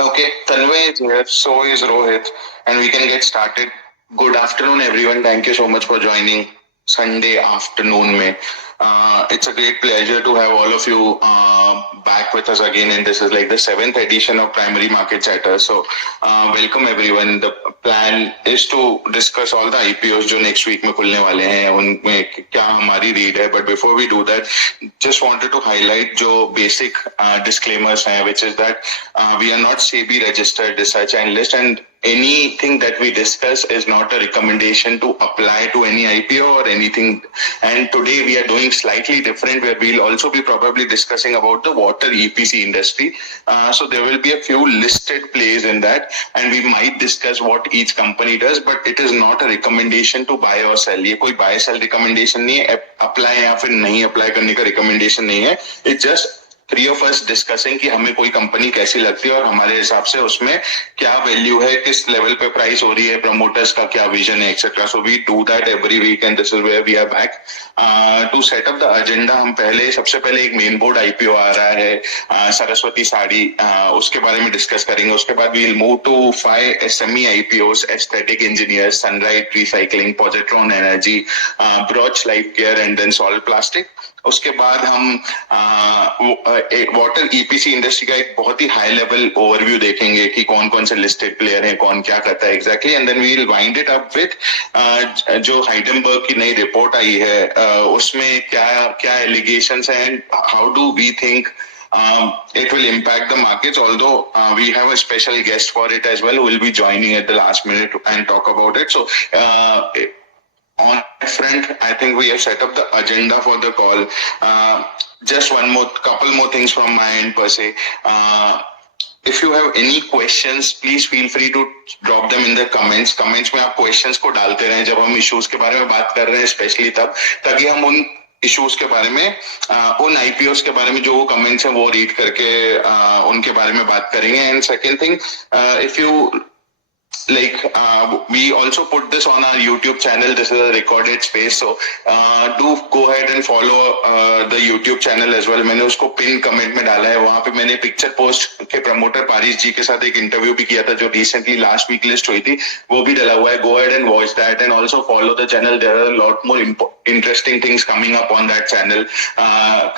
Okay, Tanmay is here, so is Rohit, and we can get started. Good afternoon, everyone. Thank you so much for joining Sunday afternoon. It's a great pleasure to have all of you back with us again, and this is like the 7th edition of Primary Market Chatter. So, welcome everyone. The plan is to discuss all the IPOs जो next week में खुलने वाले हैं, उनमें क्या हमारी read है. But before we do that, just wanted to highlight जो basic disclaimers हैं, which is that we are not SEBI registered research analyst, and anything that we discuss is not a recommendation to apply to any IPO or anything. And today we are doing slightly different, where we'll also be probably discussing about the water EPC industry. So there will be a few listed plays in that, and we might discuss what each company does, but it is not a recommendation to buy or sell. ये कोई buy sell recommendation नहीं है, apply या फिर नहीं apply करने का recommendation नहीं है. It's just three of us discussing कि हमें कोई कंपनी कैसी लगती है और हमारे हिसाब से उसमें क्या वैल्यू है, किस लेवल पे प्राइस हो रही है, प्रमोटर्स का क्या विजन है, etcetera. So we do that every week, and this is where we are back to set up the agenda. हम सबसे पहले एक मेन बोर्ड आईपीओ आ रहा है, सरस्वती साड़ी, उसके बारे में डिस्कस करेंगे. उसके बाद we will move to 5 SME IPOs, Aesthetik Engineers, Sunlite Recycling, Positron Energy, Broach Lifecare, and then Solid Plastic. उसके बाद हम वाटर ईपीसी इंडस्ट्री का एक बहुत ही हाई लेवल ओवरव्यू देखेंगे कि कौन कौन से लिस्टेड प्लेयर हैं, कौन क्या करता है exactly, and then we will wind it up with जो हाइडेनबर्ग की नई रिपोर्ट आई है, उसमें क्या क्या एलिगेशंस हैं, and how do we think it will impact the markets, although we have a special guest for it as well who will be joining at the last minute and talk about it. So on that front, I think we have set up the agenda for the call. Just couple more things from my end per se. If you have any questions, please feel free to drop them in the comments. Comments में आप questions को डालते रहें जब हम issues के बारे में बात कर रहे हैं, especially तब, ताकि हम उन इश्यूज के बारे में, उन आईपीओस के बारे में जो कमेंट्स हैं वो रीड करके उनके बारे में बात करेंगे. And second thing, if you we also put this on our YouTube channel. This is a recorded space, so do go ahead and follow the YouTube channel as well. मैंने उसको पिन कमेंट में डाला है. वहां पे मैंने picture post के promoter Paris जी के साथ एक इंटरव्यू भी किया था जो रिसेंटली लास्ट वीक लिस्ट हुई थी, वो भी डला हुआ है. Go ahead and watch that, and also follow the channel. There are a lot more interesting things coming up on that channel.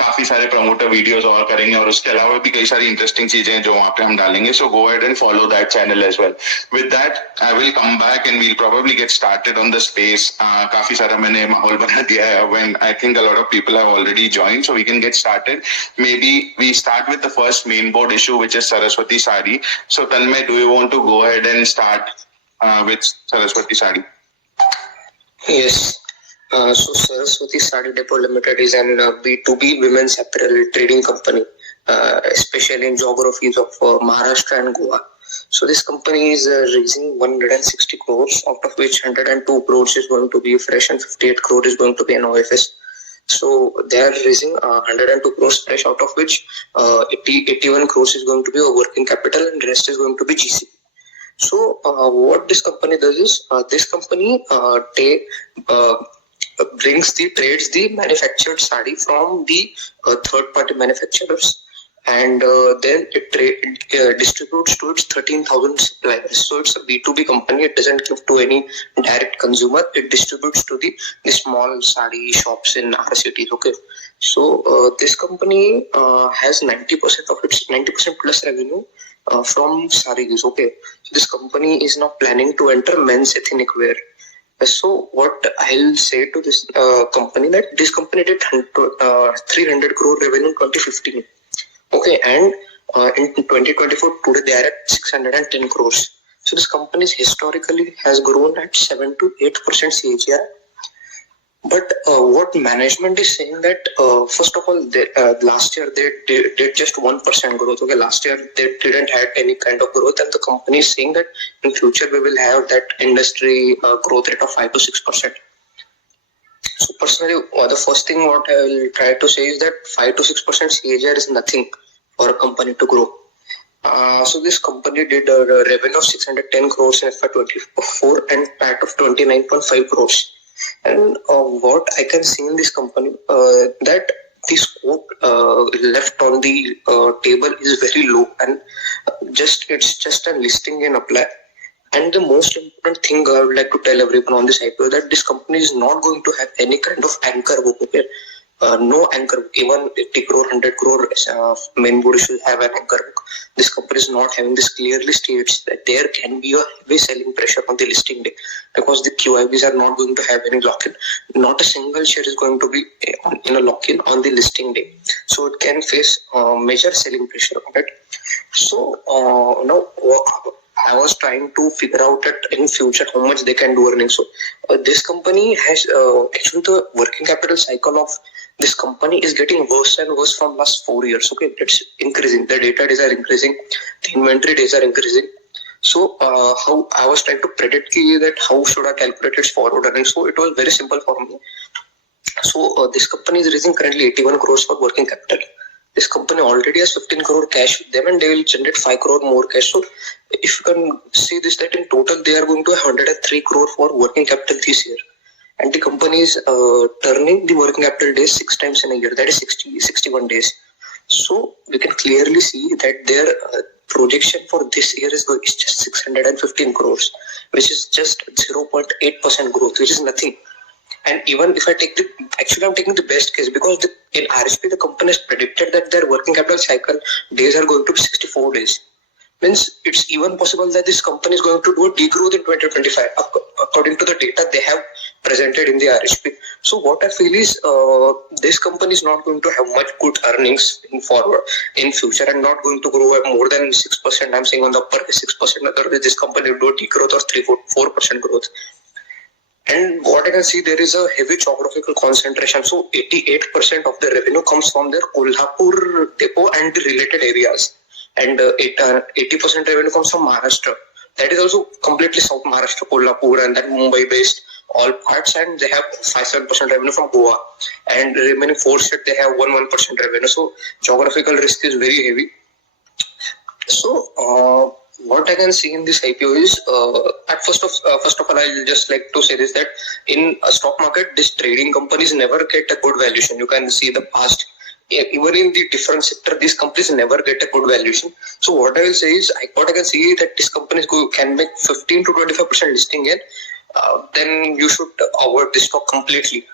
काफी सारे प्रमोटर वीडियोस और करेंगे, और उसके अलावा भी कई सारी इंटरेस्टिंग चीजें हैं जो वहां पे हम डालेंगे. So go ahead and follow that channel as well. With that, I will come back and we'll probably get started on the space. काफी सारा मैंने माहौल बना दिया है when I think a lot of people have already joined, so we can get started. Maybe we start with the first main board issue, which is Saraswati Saree. So Tanmay, do you want to go ahead and start with Saraswati Saree? Yes. So Saraswati Saree Depot Limited is an B2B women's apparel trading company, especially in geographies of Maharashtra and Goa. So this company is raising 160 crores, out of which 102 crores is going to be fresh and 58 crores is going to be an OFS. So they are raising 102 crores fresh, out of which 81 crores is going to be a working capital, and rest is going to be GC. So what this company does is, this company trades the manufactured sari from the third party manufacturers, and then it distributes to its 13,000 suppliers. So it's a B2B company. It doesn't give to any direct consumer. It distributes to the small sari shops in our cities. Okay. So this company has 90% of its 90% plus revenue from saris. Okay. So this company is now planning to enter men's ethnic wear. So what I'll say to this company, that this company did 300 crore revenue in 2015. Okay, and in 2024, today they are at 610 crores. So this company historically has grown at 7 to 8% CAGR. But what management is saying that, first of all, last year they did just 1% growth. Okay, last year they didn't have any kind of growth, and the company is saying that in future we will have that industry growth rate of 5 to 6%. So personally, the first thing what I will try to say is that 5 to 6% CAGR is nothing for a company to grow. So this company did a revenue of 610 crores in FY24 and PAT of 29.5 crores. And what I can see in this company, that the scope left on the table is very low, and it's just a listing and apply. And the most important thing I would like to tell everyone on this IPO that this company is not going to have any kind of anchor book. Okay? No anchor book. Even 80 crore, 100 crore Mainboard should have an anchor book. This company is not having this. Clearly states that there can be a heavy selling pressure on the listing day because the QIBs are not going to have any lock-in. Not a single share is going to be in a lock-in on the listing day. So it can face major selling pressure on it. So I was trying to figure out that in future how much they can do earnings. So this company has actually the working capital cycle of this company is getting worse and worse from last 4 years. Okay, it's increasing. The data days are increasing. The inventory days are increasing. So how I was trying to predict that how should I calculate its forward earnings. So it was very simple for me. So this company is raising currently 81 crores for working capital. This company already has 15 crore cash with them and they will generate 5 crore more cash. So if you can see this, that in total they are going to have 103 crore for working capital this year. And the company is turning the working capital days 6 times in a year. That is 61 days. So we can clearly see that their projection for this year is just 615 crores, which is just 0.8% growth, which is nothing. And even if I take I'm taking the best case because in RSP the company has predicted that their working capital cycle days are going to be 64 days. Means it's even possible that this company is going to do a degrowth in 2025 according to the data they have presented in the RSP. So what I feel is this company is not going to have much good earnings in future and not going to grow at more than 6%. I'm saying on the upper 6%. Otherwise this company will do a degrowth or 3-4% growth. And what I can see, there is a heavy geographical concentration. So 88% of the revenue comes from their Kolhapur depot and the related areas. And 80% revenue comes from Maharashtra. That is also completely South Maharashtra, Kolhapur and that Mumbai based all parts. And they have 5-7% revenue from Goa. And the remaining 4 states, they have 1% revenue. So geographical risk is very heavy. So what I can see in this IPO is, first of all, I'll just like to say this, that in a stock market, these trading companies never get a good valuation. You can see the past. Even in the different sector, these companies never get a good valuation. So what I will say is, what I can see is that these companies can make 15 to 25% listing in, then you should avoid this stock completely.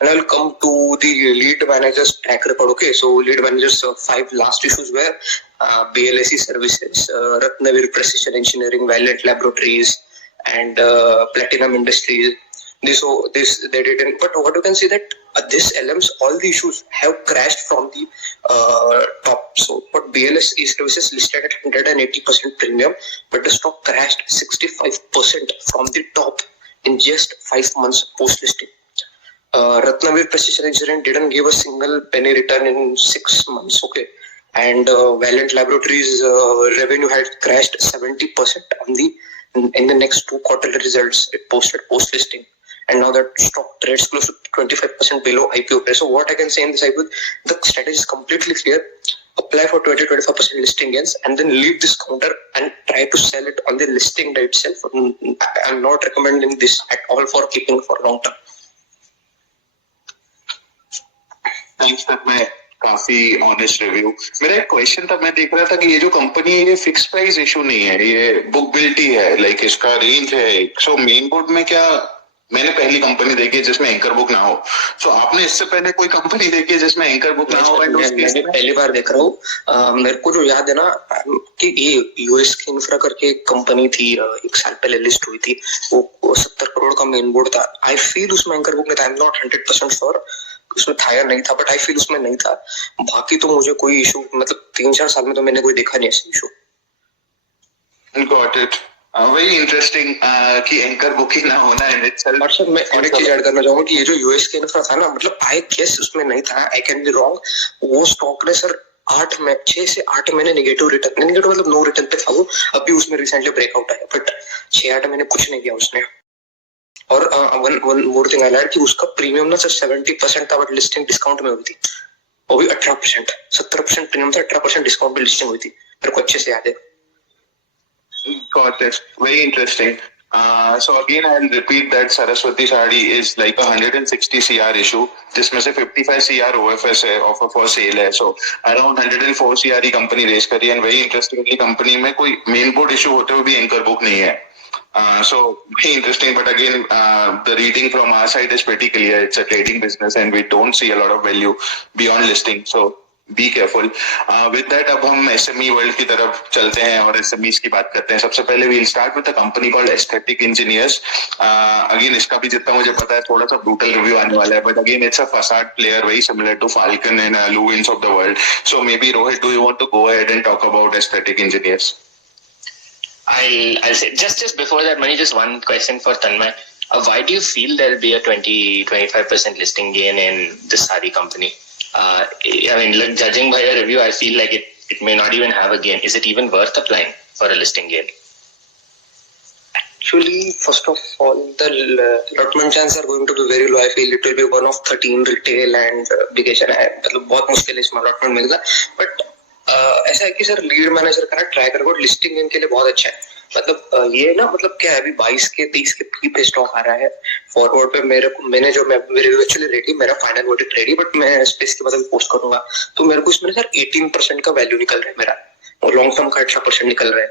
And I will come to the lead manager's track record. Okay, so lead manager's 5 last issues were BLSE services, Ratnavir Precision Engineering, Valiant Laboratories, and Platinum Industries. They didn't. But what you can see that this LMs, all the issues have crashed from the top. So, but BLSE services listed at 180% premium, but the stock crashed 65% from the top in just 5 months post listing. Ratnavir Precision Engineering didn't give a single penny return in 6 months. Okay, and Valiant Laboratories revenue had crashed 70% in the next 2 quarterly results it posted post listing, and now that stock trades close to 25% below IPO price. So what I can say in this IPO, the strategy is completely clear. Apply for 20-25% listing gains and then leave this counter and try to sell it on the listing day itself. I'm not recommending this at all for keeping for long term. Thanks Tanmay, काफी honest review. मेरा एक question था, मैं देख रहा था कि ये जो कंपनी है ये फिक्स प्राइस इशू नहीं है, ये बुकबिलिटी है, लाइक इसका रेंज है. सो मेन बोर्ड में क्या, मैंने पहली कंपनी देखी है जिसमें एंकर बुक ना हो. सो आपने इससे पहले कोई कंपनी देखी है जिसमें एंकर बुक ना हो? मैं पहली बार देख रहा हूँ. मेरे को जो याद है ना कि ये यूएस की इंफ्रा करके एक कंपनी थी, 1 साल पहले लिस्ट हुई थी, वो 70 करोड़ का मेन बोर्ड था. आई फील उसमें एंकर बुक नहीं था. आई एम नॉट 100% श्योर उसमें था या नहीं था, बट आई फील उसमें नहीं था. बाकी तो मुझे कोई इशू, मतलब 3-4 साल में तो मैंने कोई देखा नहीं ऐसा issue. Got it. Very interesting कि एंकर बुक ही ना होना इन इटसेल्फ. सर मैं और एक चीज ऐड करना चाहूंगा कि ये जो यूएस के इंफ्रा था ना, मतलब आई गेस उसमें नहीं था, आई कैन बी रॉन्ग. वो स्टॉक ने सर 6 से 8 महीने नेगेटिव मतलब नो रिटर्न पे था वो. अभी उसमें रिसेंटली ब्रेकआउट आया, बट 6-8 महीने कुछ नहीं किया उसने. और one more thing I add कि उसका प्रीमियम ना सर 70% था, बट लिस्टिंग डिस्काउंट में हुई थी. वो भी 18%, 70% प्रीमियम था, 18% डिस्काउंट पे लिस्टिंग हुई थी. मेरे को अच्छे से याद है. Got it. Very interesting. So again, I'll repeat that Saraswati Saree is like a 160 CR issue, जिसमें से 55 CR OFS है, offer for sale है. So around 104 CR ही company raise करी, and very interestingly company में कोई mainboard issue होते हुए भी anchor book नहीं है. So very interesting, but again, the reading from our side is pretty clear. It's a trading business, and we don't see a lot of value beyond listing. So be careful. With that, अब हम SME world की तरफ चलते हैं और SMEs की बात करते हैं. सबसे पहले we'll start with a company called Aesthetik Engineers. Again, इसका भी जितना मुझे पता है थोड़ा सा brutal review आने वाला है, but again, it's a facade player very similar to Falcon and Lewins of the world. So maybe Rohit, do you want to go ahead and talk about Aesthetik Engineers? I'll say just before that, Mani, just one question for Tanmay. Why do you feel there will be a 20-25% listing gain in the Saree company? I mean, look, judging by your review, I feel like it may not even have a gain. Is it even worth applying for a listing gain? Actually, first of all, the allotment chance are going to be very low. I feel it will be one of 13 retail and big HNI. मतलब बहुत मुश्किल है इसमें allotment मिलना. But ऐसा है कि sir lead manager का ना ट्रैक रिकॉर्ड लिस्टिंग इनके लिए बहुत अच्छा है. मतलब ये ना मतलब क्या है, अभी 22 के 30 के पी पे स्टॉक आ रहा है. फॉरवर्ड पे मैंने एक्चुअली रेडी, मेरा फाइनल वर्डिक्ट रेडी, बट मैं स्पेस के बाद पोस्ट करूंगा. तो मेरे को इसमें सर 18% का वैल्यू निकल रहा है मेरा, और लॉन्ग टर्म का 18% निकल रहा है.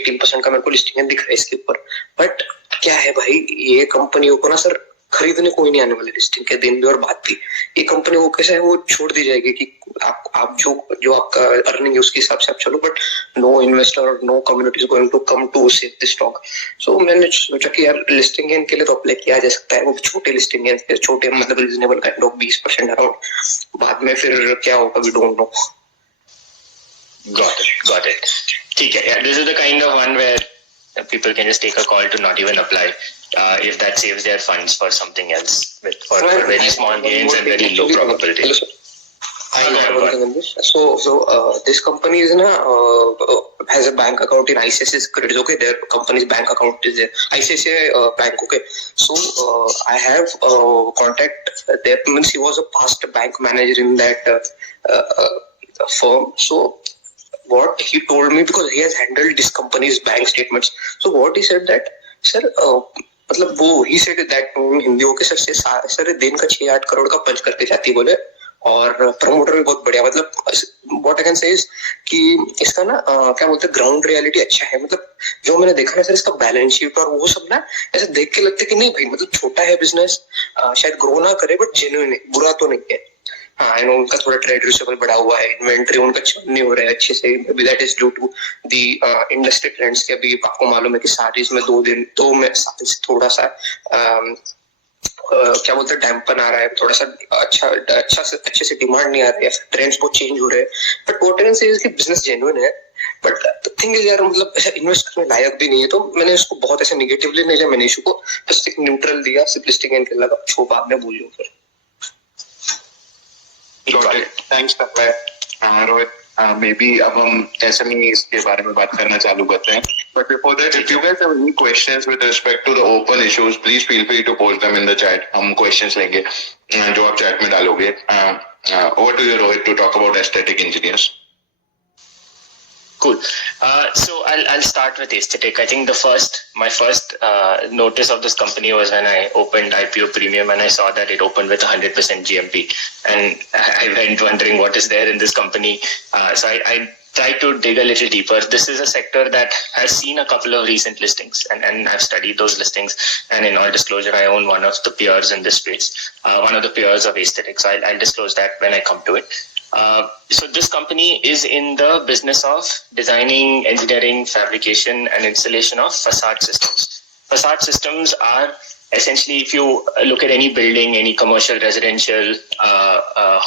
18% का मेरे को लिस्टिंग दिख रहा है इसके ऊपर. बट क्या है भाई, ये कंपनियों को ना सर खरीदने कोई नहीं आने वाले लिस्टिंग के दिन भी और बाद भी. ये कंपनी वो कैसे है, वो छोड़ दी जाएगी कि आप जो आपका अर्निंग है उसके हिसाब से आप चलो, बट नो इन्वेस्टर और no community is going to come to save this stock. So मैंने सोचा कि यार लिस्टिंग गेन के लिए तो अप्लाई किया जा सकता है. वो छोटे लिस्टिंग गेन, छोटे मतलब रीजनेबल काइंड ऑफ 20% अराउंड. बाद में फिर क्या होगा we don't know. Got it. ठीक है. Yeah, this is the kind of one where people can just take a call to not even apply if that saves their funds for something else for very small gains and very low probability. I got one thing on this. So this company is has a bank account in ICICI Credit. Okay, their company's bank account is there. ICICI Bank. Okay, so I have contact there. Means he was a past bank manager in that firm. So what he told me, because he has handled this company's bank statements. So what he said that, sir, मतलब वो he said that Hindi होके sir दिन का 6-8 करोड़ का पंच करके जाती बोले, और प्रमोटर भी बहुत बढ़िया. मतलब what I can say is कि इसका ना क्या बोलते हैं, ग्राउंड रियलिटी अच्छा है. मतलब जो मैंने देखा ना सर, इसका बैलेंस शीट और वो सब ना ऐसे देख के लगता है कि नहीं भाई, मतलब छोटा है बिजनेस, शायद ग्रो ना करे, बट जेन्युइन है, बुरा तो नहीं है. हाँ, उनका थोड़ा ट्रेड रिसीवेबल बढ़ा हुआ है, इन्वेंटरी उनका चर्न नहीं हो रहा है अच्छे से. That is due to the industry trends के. अभी आपको मालूम है कि सारीज में 2 साल से थोड़ा सा क्या बोलते हैं डैम्पन आ रहा है, थोड़ा सा अच्छे से डिमांड नहीं आ रही है, ट्रेंड्स बहुत चेंज हो रहे हैं. बट व्हाट आई से इसकी बिजनेस जेन्युइन है, बट द थिंग इज यार मतलब ऐसा इन्वेस्ट करने लायक भी नहीं है. तो मैंने उसको बहुत ऐसे नेगेटिवली नहीं लिया, मैंने इशू को बस एक न्यूट्रल दिया, सिर्फ लिस्टिंग एंड के लगा छो बाद में भूलियो फिर. Got it. Thanks, Tanmay. Rohit, maybe अब हम SMEs के बारे में बात करना चालू करते हैं. But before that, if you guys have any questions with respect to the open issues, please feel free to post them in the chat. हम questions लेंगे जो आप chat में डालोगे. Over to you, Rohit, to talk about Aesthetik Engineers. Cool. So I'll start with Aesthetik. I think my first notice of this company was when I opened IPO Premium and I saw that it opened with 100% GMP, and I went wondering what is there in this company. So I tried to dig a little deeper. This is a sector that has seen a couple of recent listings, and I've studied those listings. And in all disclosure, I own one of the peers in this space, one of the peers of Aesthetik. So I'll disclose that when I come to it. So this company is in the business of designing, engineering, fabrication, and installation of facade systems. Facade systems are essentially, if you look at any building, any commercial, residential,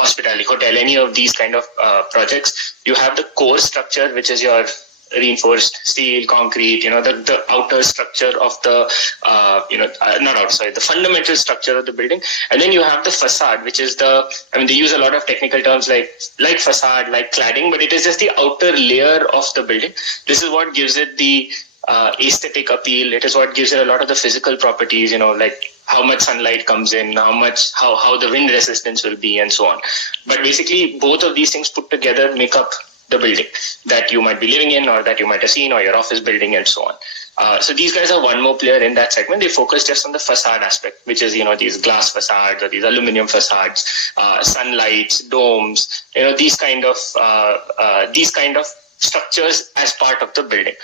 hospitality, hotel, any of these kind of projects, you have the core structure, which is your reinforced steel, concrete, the outer structure of the, the fundamental structure of the building. And then you have the facade, which is they use a lot of technical terms like facade, like cladding, but it is just the outer layer of the building. This is what gives it the aesthetic appeal. It is what gives it a lot of the physical properties, like how much sunlight comes in, how the wind resistance will be, and so on. But basically, both of these things put together make up the building that you might be living in, or that you might have seen, or your office building, and so on. So these guys are one more player in that segment. They focus just on the facade aspect, which is, these glass facades or these aluminum facades, sunlights, domes, these kind of structures as part of the building.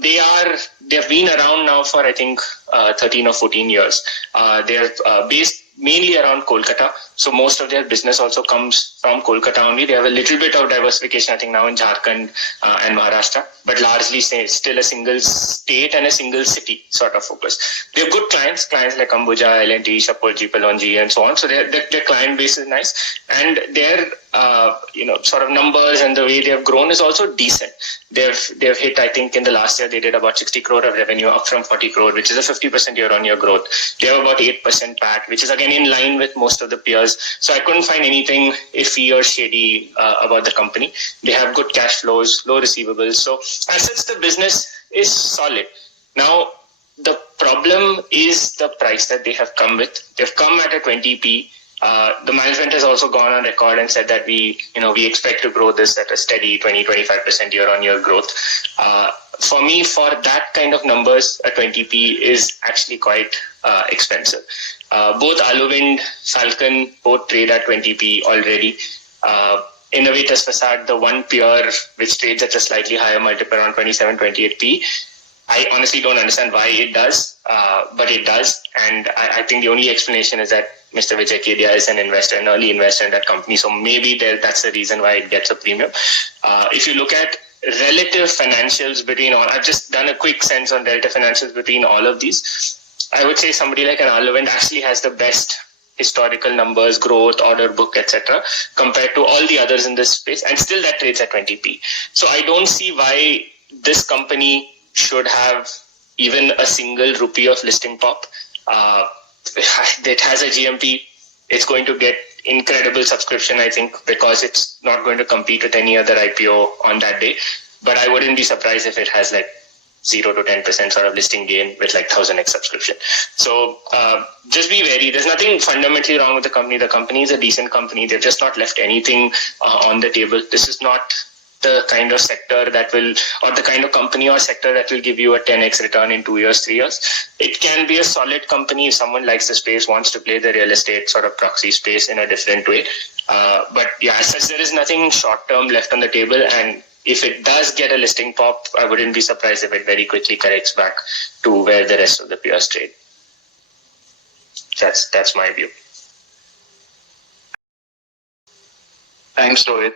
They've been around now for I think 13 or 14 years. They're based mainly around Kolkata, so most of their business also comes from Kolkata only. They have a little bit of diversification I think now in Jharkhand and Maharashtra, but largely still a single state and a single city sort of focus. They have good clients like Ambuja, L&T, Shapurji, Palonji and so on. So their client base is nice, and their sort of numbers and the way they have grown is also decent. They've hit, I think in the last year they did about 60 crore of revenue, up from 40 crore, which is a 50% year-on-year growth. They have about 8% PAT, which is again in line with most of the peers. So I couldn't find anything iffy or shady about the company. They have good cash flows, low receivables. So as such, the business is solid. Now, the problem is the price that they have come with. They've come at a 20p. The management has also gone on record and said that we expect to grow this at a steady 20-25% year-on-year growth. For me, for that kind of numbers, a 20p is actually quite expensive. Both Aluwind, Falcon, both trade at 20p already. Innovators Facade, the one peer which trades at a slightly higher multiple, around 27-28p. I honestly don't understand why it does, but it does. And I think the only explanation is that Mr. Vijay Kedia is an early investor in that company. So maybe that's the reason why it gets a premium. If you look at relative financials between all, I've just done a quick sense on relative financials between all of these. I would say somebody like an Aluwind actually has the best historical numbers, growth, order book, etc., compared to all the others in this space, and still that trades at 20p. So I don't see why this company should have even a single rupee of listing pop. It has a GMP. It's going to get incredible subscription, I think, because it's not going to compete with any other IPO on that day. But I wouldn't be surprised if it has like 0 to 10% sort of listing gain with like 1000x subscription. So just be wary. There's nothing fundamentally wrong with the company. The company is a decent company. They've just not left anything on the table. This is not the kind of sector that will, or the kind of company or sector that will give you a 10x return in 2 years, 3 years. It can be a solid company if someone likes the space, wants to play the real estate sort of proxy space in a different way. But yeah, as such, there is nothing short-term left on the table. And if it does get a listing pop, I wouldn't be surprised if it very quickly corrects back to where the rest of the peers trade. That's my view. Thanks, Rohit.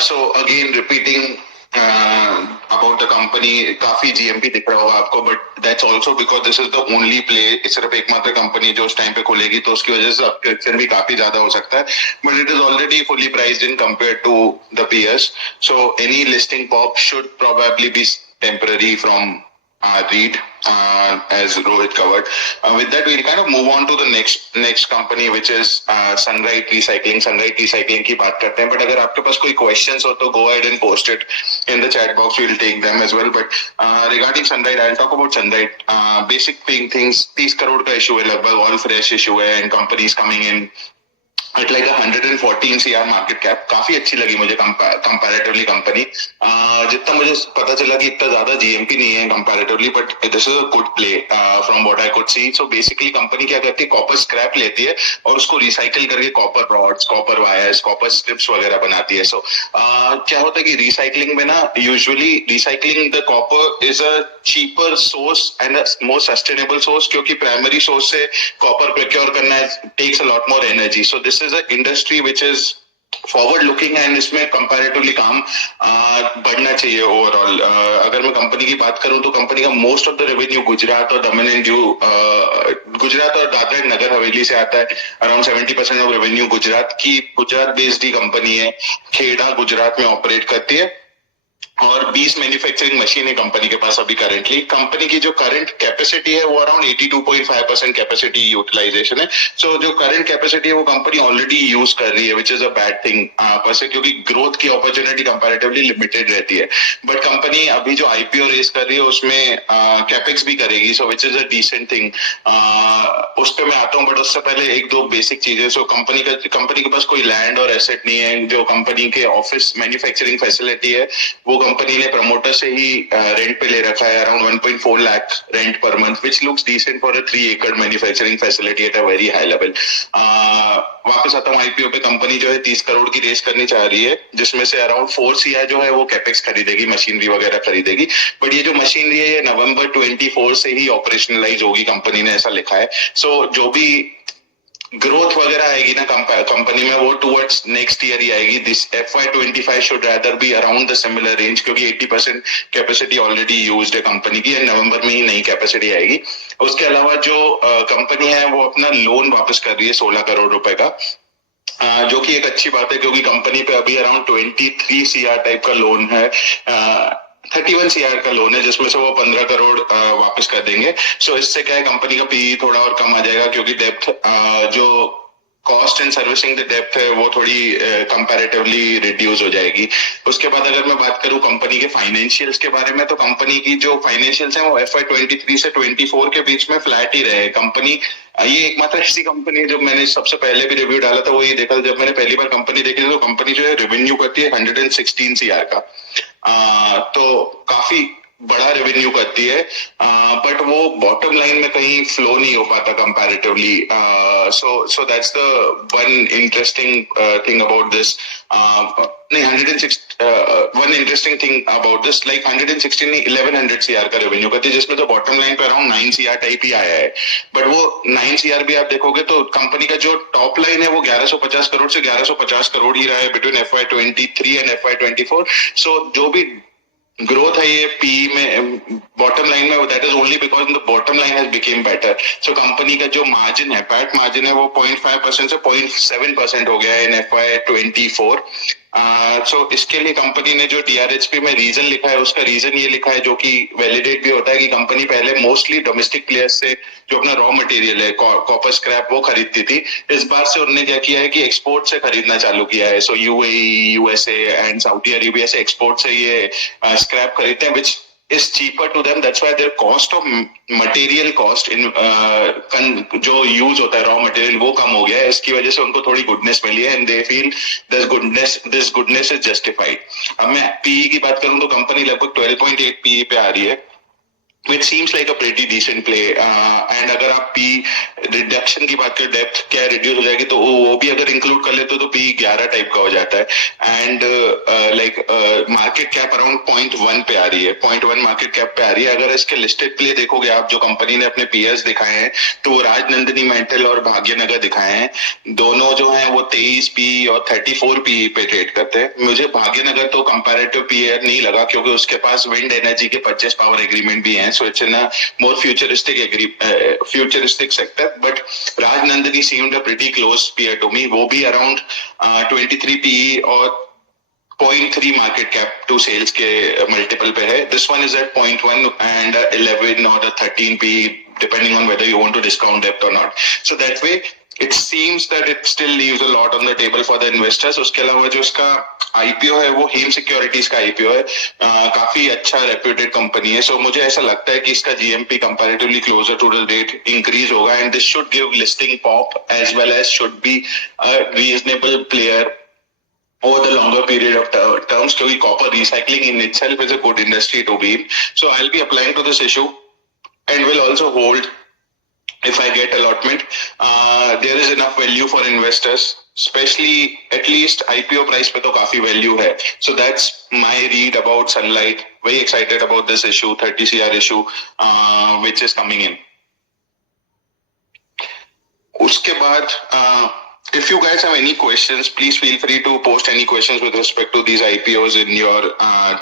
So again, repeating about the company, काफी GMP दिख रहा होगा आपको, but that's also because this is the only play. इस सिर्फ एकमात्र company जो उस टाइम पे खुलेगी, तो उसकी वजह से सब्सक्रिप्शन भी काफी ज्यादा हो सकता है. But it is already fully priced in compared to the peers. So any listing pop should probably be temporary from read, as Rohit covered. With that, we'll kind of move on to the next company, which is Sunlite Recycling. Sunlite Recycling की बात करते हैं, but अगर आपके पास कोई questions हो तो go ahead and post it in the chat box. We'll take them as well. But regarding Sunlite, I'll talk about Sunlite. Basic things, 30 crore का issue है लगभग, all fresh issue है, and companies coming in at like 114 CR market cap. काफी अच्छी लगी मुझे comparatively company. जितना मुझे पता चला कि इतना ज्यादा GMP नहीं है comparatively, but this is a good play from what I could see. So basically company क्या करती है, copper scrap लेती है और उसको recycle करके copper rods, copper wires, copper strips वगैरह बनाती है. So क्या होता है कि recycling में ना, usually recycling the copper is a cheaper source and a more sustainable source, क्योंकि primary source से copper procure करना takes a lot more energy. So this is an industry which is forward looking and इसमें comparatively काम बढ़ना चाहिए overall. अगर मैं company की बात करूं तो कंपनी का most of the revenue Gujarat और दमन एंड दीव, गुजरात और दादरा एंड नगर हवेली से आता है. Around 70% of revenue Gujarat based he company है. खेड़ा गुजरात में ऑपरेट करती है और 20 मैन्युफैक्चरिंग मशीन है कंपनी के पास अभी करेंटली. कंपनी की जो करंट कैपेसिटी है वो अराउंड 82.5% कैपेसिटी यूटिलाइजेशन है. सो जो करंट कैपेसिटी है वो कंपनी ऑलरेडी यूज कर रही है, विच इज अ बैड थिंग वैसे, क्योंकि ग्रोथ की अपॉर्चुनिटी कंपैरेटिवली लिमिटेड रहती है. बट कंपनी अभी जो IPO रेस कर रही है उसमें कैपेक्स भी करेगी, so which is a decent thing. उस पर मैं आता हूँ, बट उससे पहले एक दो बेसिक चीजें. सो कंपनी के पास कोई लैंड और एसेट नहीं है. जो कंपनी के ऑफिस मैन्युफैक्चरिंग फैसिलिटी है वो कंपनी ने प्रमोटर से ही रेंट पे ले रखा है, around 1.4 lakh rent per month, which looks decent for a 3 acre manufacturing facility at a very high level. वापस आता हूँ आईपीओ पे, कंपनी जो है 30 करोड़ की रेस करनी चाह रही है, जिसमें से अराउंड 4 CR जो है वो कैपेक्स खरीदेगी, मशीनरी वगैरह खरीदेगी। बट ये जो मशीनरी है ये नवंबर 24 से ही ऑपरेशनलाइज होगी, कंपनी ने ऐसा लिखा है। सो जो भी ग्रोथ वगैरह आएगी ना कंपनी में, वो टुवर्ड्स नेक्स्ट ईयर ही आएगी। This FY25 should rather be around the similar range, क्योंकि 80% कैपेसिटी ऑलरेडी यूज्ड है कंपनी की, एंड नवंबर में ही नई कैपेसिटी आएगी। उसके अलावा जो कंपनी है वो अपना लोन वापस कर रही है 16 करोड़ रुपए का, जो कि एक अच्छी बात है, क्योंकि कंपनी पे अभी अराउंड 23 CR टाइप का लोन है, 31 CR का लोन है, जिसमें से वो 15 करोड़ वापस कर देंगे। सो इससे क्या है, कंपनी का PE थोड़ा और कम आ जाएगा, क्योंकि डेप्थ जो cost and servicing the depth है वो थोड़ी कंपैरेटिवली रिड्यूस हो जाएगी। उसके बाद अगर मैं बात करूं कंपनी के फाइनेंशियल्स के बारे में, तो कंपनी की जो फाइनेंशियल्स हैं वो FY23 से 24 के बीच में फ्लैट ही रहे। कंपनी ये एकमात्र ऐसी कंपनी है, जो मैंने सबसे पहले भी रिव्यू डाला था वो ये देखा, जब मैंने पहली बार कंपनी देखी तो कंपनी जो है रेवेन्यू करती है 116 CR का, तो काफी बड़ा रेवेन्यू करती है, बट वो बॉटम लाइन में कहीं फ्लो नहीं हो पाता comparatively. So that's the one interesting thing about this. नहीं, 106 one interesting thing about this, like 116 नहीं 1100 CR का रेवेन्यू करती है, जिसमें तो बॉटम लाइन पे अराउंड 9 CR टाइप ही आया है। बट वो 9 CR भी आप देखोगे तो कंपनी का जो टॉप लाइन है वो 1150 करोड़ से 1150 करोड़ ही रहा है बिटवीन FY23 एंड FY24। सो जो भी ग्रोथ है ये पी में, बॉटम लाइन में, that is only because the bottom line has became better. So company का जो मार्जिन है, पैट मार्जिन है, वो 0.5% से 0.7% हो गया है इन FY24। सो इसके लिए कंपनी ने जो DRHP में रीजन लिखा है, उसका रीजन ये लिखा है, जो कि वैलिडेट भी होता है, कि कंपनी पहले मोस्टली डोमेस्टिक प्लेयर्स से जो अपना रॉ मटेरियल है कॉपर स्क्रैप वो खरीदती थी। इस बार से उन्होंने क्या किया है कि एक्सपोर्ट से खरीदना चालू किया है। सो UAE, USA and Saudi Arabia से एक्सपोर्ट से ये स्क्रैप खरीदते हैं, विच is cheaper to them. That's why their cost of material cost in जो यूज होता है रॉ मटेरियल वो कम हो गया है। इसकी वजह से उनको थोड़ी गुडनेस मिली है, and they feel this goodness is justified. अब मैं PE की बात करूं तो कंपनी लगभग 12.8 PE पे आ रही है, which seems like a pretty decent play, and अगर आप PE रिडक्शन की बात करें, डेप्थ क्या रिड्यूस हो जाएगी, तो वो भी अगर इंक्लूड कर लेते तो PE 11 टाइप का हो जाता है, and like market cap around 0.1 पे आ रही है, 0.1 मार्केट कैप पे आ रही है। अगर इसके लिस्टेड प्ले देखोगे आप, जो कंपनी ने अपने पीएस दिखाए हैं, तो वो राजनंदिनी मेटल और भाग्यनगर दिखाए हैं। दोनों जो है वो 23 PE और 34 PE पे ट्रेड करते हैं। मुझे भाग्यनगर तो कंपैरेटिव PE नहीं लगा, क्योंकि उसके पास विंड एनर्जी के परचेस पावर एग्रीमेंट भी है, so it's in a more futuristic sector, but Rajnandani seemed a pretty close peer to me. वो भी around 23 PE और 0.3 market cap to sales के multiple पे है। This one is at 0.1 and 11 or 13 PE, depending on whether you want to discount debt or not. So that way it seems that it still leaves a lot on the table for the investors. उसके अलावा जो उसका IPO है वो हेम securities का IPO है, काफी अच्छा रेप्यूटेड कंपनी है। सो मुझे ऐसा लगता है कि इसका GMP comparatively closer to the date increase होगा, and this should give listing pop as well as should be a reasonable player over the longer period of terms, क्योंकि copper recycling in itself is a good industry to be in. So I'll be applying to this issue and will also hold if I get allotment. There is enough value for investors, especially at least IPO price पे तो काफी value है. So that's my read about Sunlite. Very excited about this issue, 30 CR issue, which is coming in. उसके बाद if you guys have any questions, please feel free to post any questions with respect to these IPOs in your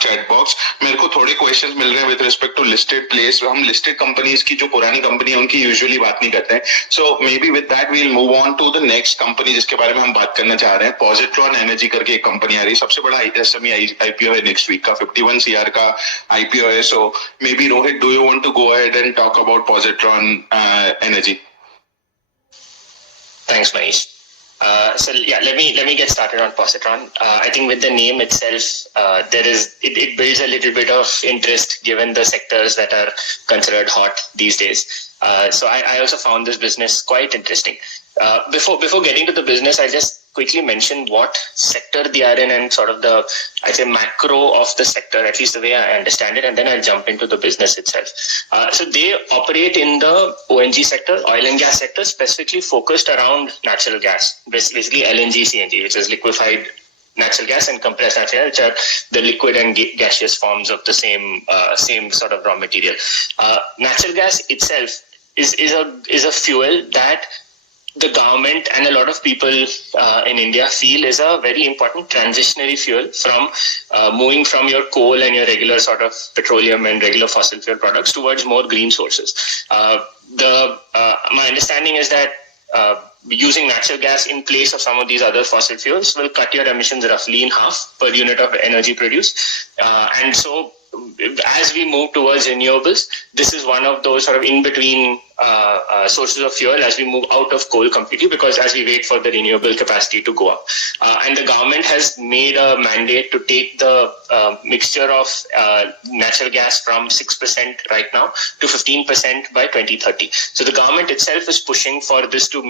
chat box. मेरे को थोड़े questions मिल रहे हैं with respect to listed plays. हम listed companies की जो पुरानी कंपनी है उनकी usually बात नहीं करते हैं. So maybe with that we'll move on to the next company जिसके बारे में हम बात करना चाह रहे हैं. Positron Energy करके एक कंपनी आ रही है, सबसे बड़ा SME IPO है next week का, 51 CR का IPO है. So maybe Rohit, do you want to go ahead and talk about Positron Energy? Thanks, Manish. So yeah, let me get started on Positron. I think with the name itself, it builds a little bit of interest given the sectors that are considered hot these days. So I also found this business quite interesting. Before getting to the business, I just quickly mention what sector they are in and sort of the, I'd say, macro of the sector, at least the way I understand it, and then I'll jump into the business itself. So they operate in the ONG sector, oil and gas sector, specifically focused around natural gas, basically LNG, CNG, which is liquefied natural gas, and compressed natural gas, which are the liquid and gaseous forms of the same sort of raw material. Natural gas itself is a fuel that the government and a lot of people in India feel is a very important transitionary fuel from moving from your coal and your regular sort of petroleum and regular fossil fuel products towards more green sources. My understanding is that using natural gas in place of some of these other fossil fuels will cut your emissions roughly in half per unit of energy produced. And so as we move towards renewables, this is one of those sort of in-between sources of fuel as we move out of coal completely, because as we wait for the renewable capacity to go up. And the government has made a mandate to take the mixture of natural gas from 6% right now to 15% by 2030. So the government itself is pushing for this to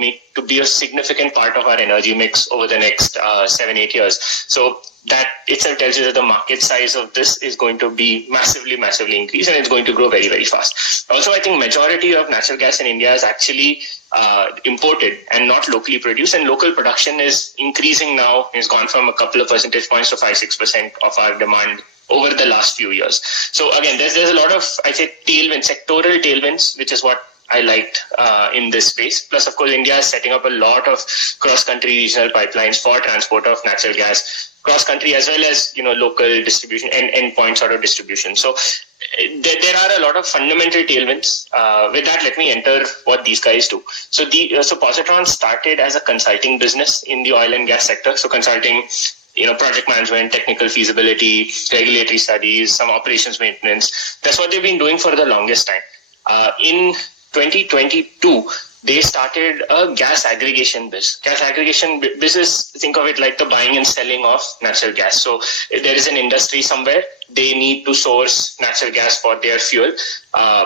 be a significant part of our energy mix over the next 7-8 years. So that itself tells you that the market size of this is going to be massively increased, and it's going to grow very, very fast. Also, I think majority of natural gas in India is actually imported and not locally produced, and local production is increasing now. It's gone from a couple of percentage points to 5-6% of our demand over the last few years. So again, there's a lot of, I say, tailwinds, sectoral tailwinds, which is what I liked in this space. Plus, of course, India is setting up a lot of cross-country regional pipelines for transport of natural gas cross-country, as well as local distribution and endpoint sort of distribution. So there are a lot of fundamental tailwinds. With that, let me enter what these guys do. So Positron started as a consulting business in the oil and gas sector. So consulting, project management, technical feasibility, regulatory studies, some operations maintenance. That's what they've been doing for the longest time. In 2022, they started a gas aggregation business. Gas aggregation business, think of it like the buying and selling of natural gas. So if there is an industry somewhere, they need to source natural gas for their fuel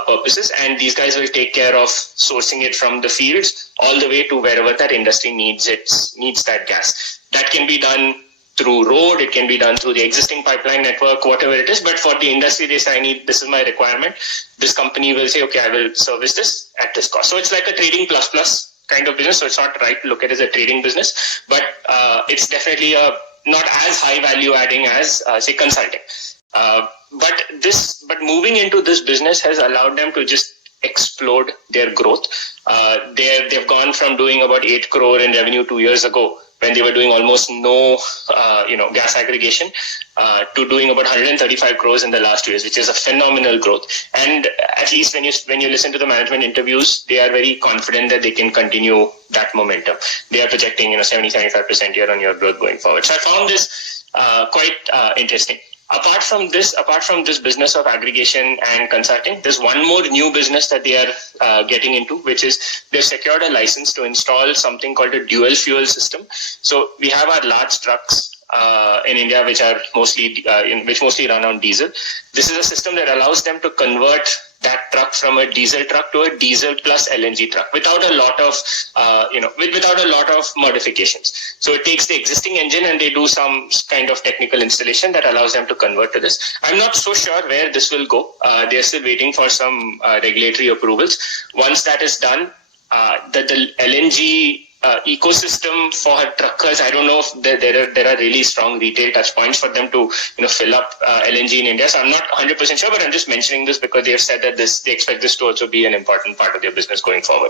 purposes, and these guys will take care of sourcing it from the fields all the way to wherever that industry needs that gas. That can be done through road, it can be done through the existing pipeline network, whatever it is. But for the industry, they say, this is my requirement. This company will say, okay, I will service this at this cost. So it's like a trading plus kind of business. So it's not right to look at it as a trading business, but it's definitely not as high value adding as say consulting. But moving into this business has allowed them to just explode their growth. They've gone from doing about 8 crore in revenue 2 years ago, when they were doing almost no, gas aggregation, to doing about 135 crores in the last 2 years, which is a phenomenal growth. And at least when you listen to the management interviews, they are very confident that they can continue that momentum. They are projecting 70-75% year-on-year growth going forward. So I found this quite interesting. Apart from this business of aggregation and consulting, there's one more new business that they are getting into, which is they've secured a license to install something called a dual fuel system. So we have our large trucks in India, which are mostly run on diesel. This is a system that allows them to convert that truck from a diesel truck to a diesel plus LNG truck without a lot of modifications. So it takes the existing engine and they do some kind of technical installation that allows them to convert to this. I'm not so sure where this will go. They're still waiting for some regulatory approvals. Once that is done, the LNG ecosystem for truckers, I don't know if there are really strong retail touch points for them to fill up LNG in India. So I'm not 100% sure, but I'm just mentioning this because they have said that they expect this to also be an important part of their business going forward.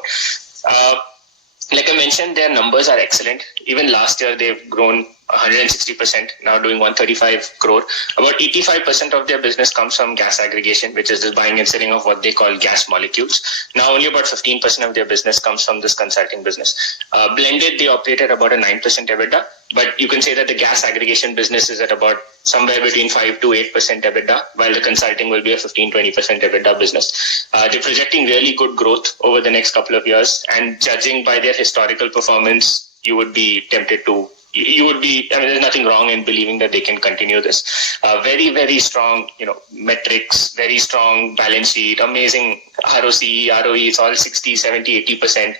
Like I mentioned, their numbers are excellent. Even last year, they've grown 160%, now doing 135 crore. About 85% of their business comes from gas aggregation, which is the buying and selling of what they call gas molecules. Now only about 15% of their business comes from this consulting business. Blended, they operate at about a 9% EBITDA, but you can say that the gas aggregation business is at about somewhere between 5 to 8% EBITDA, while the consulting will be a 15-20% EBITDA business. They're projecting really good growth over the next couple of years, and judging by their historical performance, you would be tempted to you would be, I mean, there's nothing wrong in believing that they can continue this. Very, very strong, metrics, very strong balance sheet, amazing ROC, ROE, it's all 60, 70, 80%,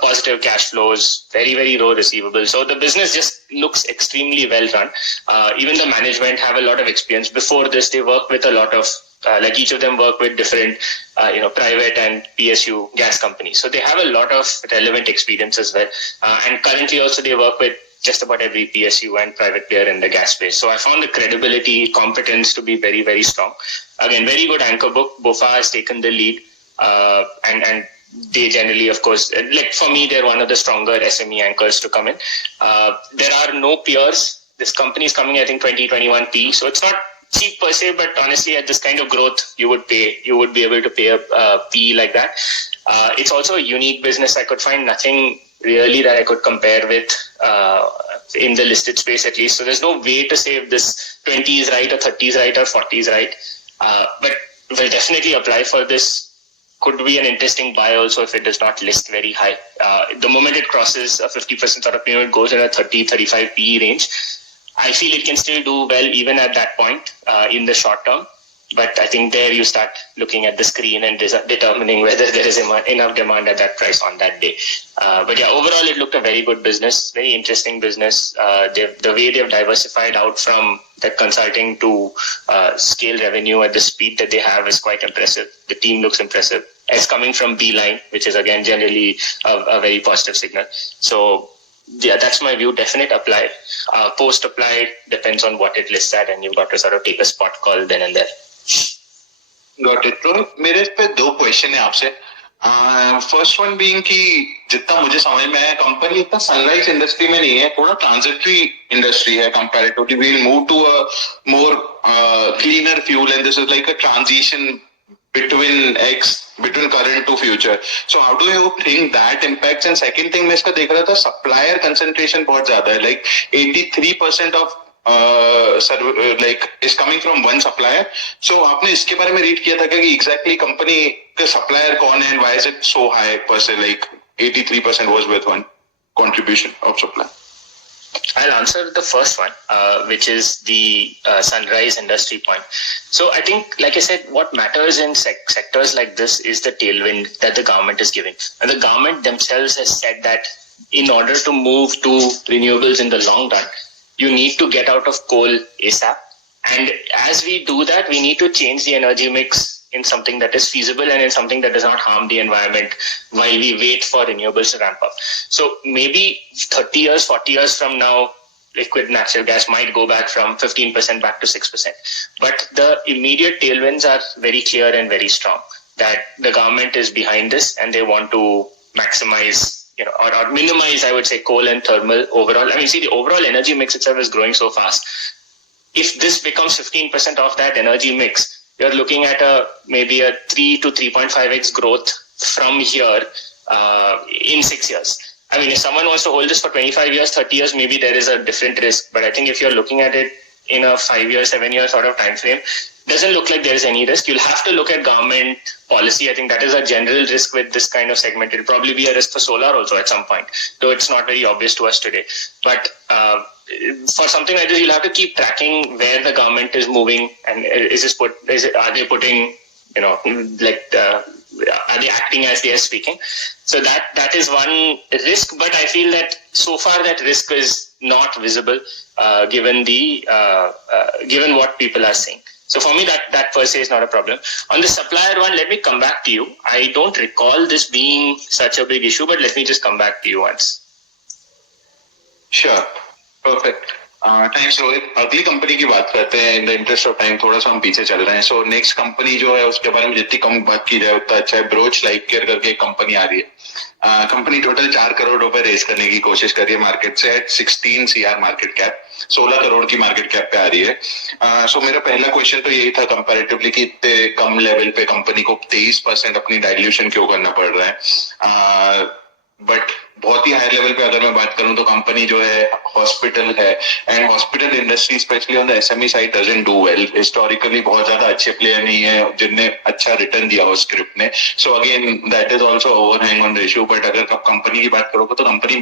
positive cash flows, very, very low receivables. So the business just looks extremely well run. Even the management have a lot of experience. Before this, they work with a lot of, like each of them work with different, private and PSU gas companies. So they have a lot of relevant experience as well. And currently also they work with just about every PSU and private player in the gas space. So I found the credibility, competence to be very, very strong. Again, very good anchor book. BofA has taken the lead. And they generally, of course, like for me, they're one of the stronger SME anchors to come in. There are no peers. This company is coming, I think, 2021 P. So it's not cheap per se, but honestly, at this kind of growth, you would be able to pay a P like that. It's also a unique business. I could find nothing really that I could compare with in the listed space at least. So there's no way to say if this 20 is right or 30 is right or 40 is right. But we'll definitely apply for this. Could be an interesting buy also if it does not list very high. The moment it crosses a 50% sort of premium, it goes in a 30-35 PE range. I feel it can still do well even at that point in the short term. But I think there you start looking at the screen and determining whether there is enough demand at that price on that day. But yeah, overall, it looked a very good business, very interesting business. The way they've diversified out from that consulting to scale revenue at the speed that they have is quite impressive. The team looks impressive. It's coming from B-line, which is again generally a very positive signal. So yeah, that's my view. Definite apply. Post apply depends on what it lists at, and you've got to sort of take a spot call then and there. Got it. तो मेरे इस पे दो question है आपसे. First one being कि जितना मुझे समझ में आया कंपनी इतना सनराइज इंडस्ट्री में नहीं है, थोड़ा ट्रांजिटरी इंडस्ट्री है comparatively. We will move to a more cleaner fuel and this is like a transition between current to future. So how do you think that impacts? And second thing मैं इसका देख रहा था, supplier concentration बहुत ज्यादा है, like 83% of like is coming from one supplier. So आपने इसके बारे में रीड किया था कि exactly company का supplier कौन है and why is it so high per se, like 83% was with one contribution of supply? I'll answer the first one, which is the sunrise industry point. So I think, like I said, what matters in sectors like this is the tailwind that the government is giving. And the government themselves has said that in order to move to renewables in the long run, you need to get out of coal ASAP. And as we do that, we need to change the energy mix in something that is feasible and in something that does not harm the environment while we wait for renewables to ramp up. So maybe 30 years, 40 years from now, liquid natural gas might go back from 15% back to 6%. But the immediate tailwinds are very clear and very strong, that the government is behind this and they want to maximize, or minimize, I would say, coal and thermal overall. I mean, see, the overall energy mix itself is growing so fast. If this becomes 15% of that energy mix, you're looking at maybe a 3 to 3.5x growth from here in 6 years. I mean, if someone wants to hold this for 25 years, 30 years, maybe there is a different risk. But I think if you're looking at it in a 5-year, 7-year sort of time frame, doesn't look like there is any risk. You'll have to look at government policy. I think that is a general risk with this kind of segment. It'll probably be a risk for solar also at some point, though it's not very obvious to us today. But for something like this, you'll have to keep tracking where the government is moving, and are they putting, are they acting as they are speaking? So that is one risk, but I feel that so far that risk is not visible, given what people are saying. So for me, that per se is not a problem. On the supplier one, let me come back to you. I don't recall this being such a big issue, but let me just come back to you once. Sure. Perfect. Thanks, Rohit. अगली company की बात करते हैं. In the interest of time थोड़ा सा हम पीछे चल रहे हैं. सो नेक्स्ट कंपनी जो है उसके बारे में जितनी कम बात की जाए उतना अच्छा है. ब्रोच लाइफकेयर करके एक कंपनी आ रही है. कंपनी टोटल 4 करोड़ रुपए रेज करने की कोशिश कर रही है मार्केट से. At 16 CR market cap, 16 crore की मार्केट कैप पे आ रही है. सो मेरा पहला क्वेश्चन तो यही था कंपैरेटिवली कि इतने कम लेवल पे कंपनी को 23% अपनी डाइल्यूशन क्यों करना पड़ रहा है. बट बहुत ही हायर लेवल पे अगर मैं बात करूं तो कंपनी जो है हॉस्पिटल है, and hospital industry specially on the SME side doesn't do well. Historically बहुत ज्यादा अच्छे प्लेयर नहीं है जिनने अच्छा रिटर्न दिया हो स्क्रिप्ट ने. So again that is also overhang on the issue. But अगर कंपनी की बात करोगे तो कंपनी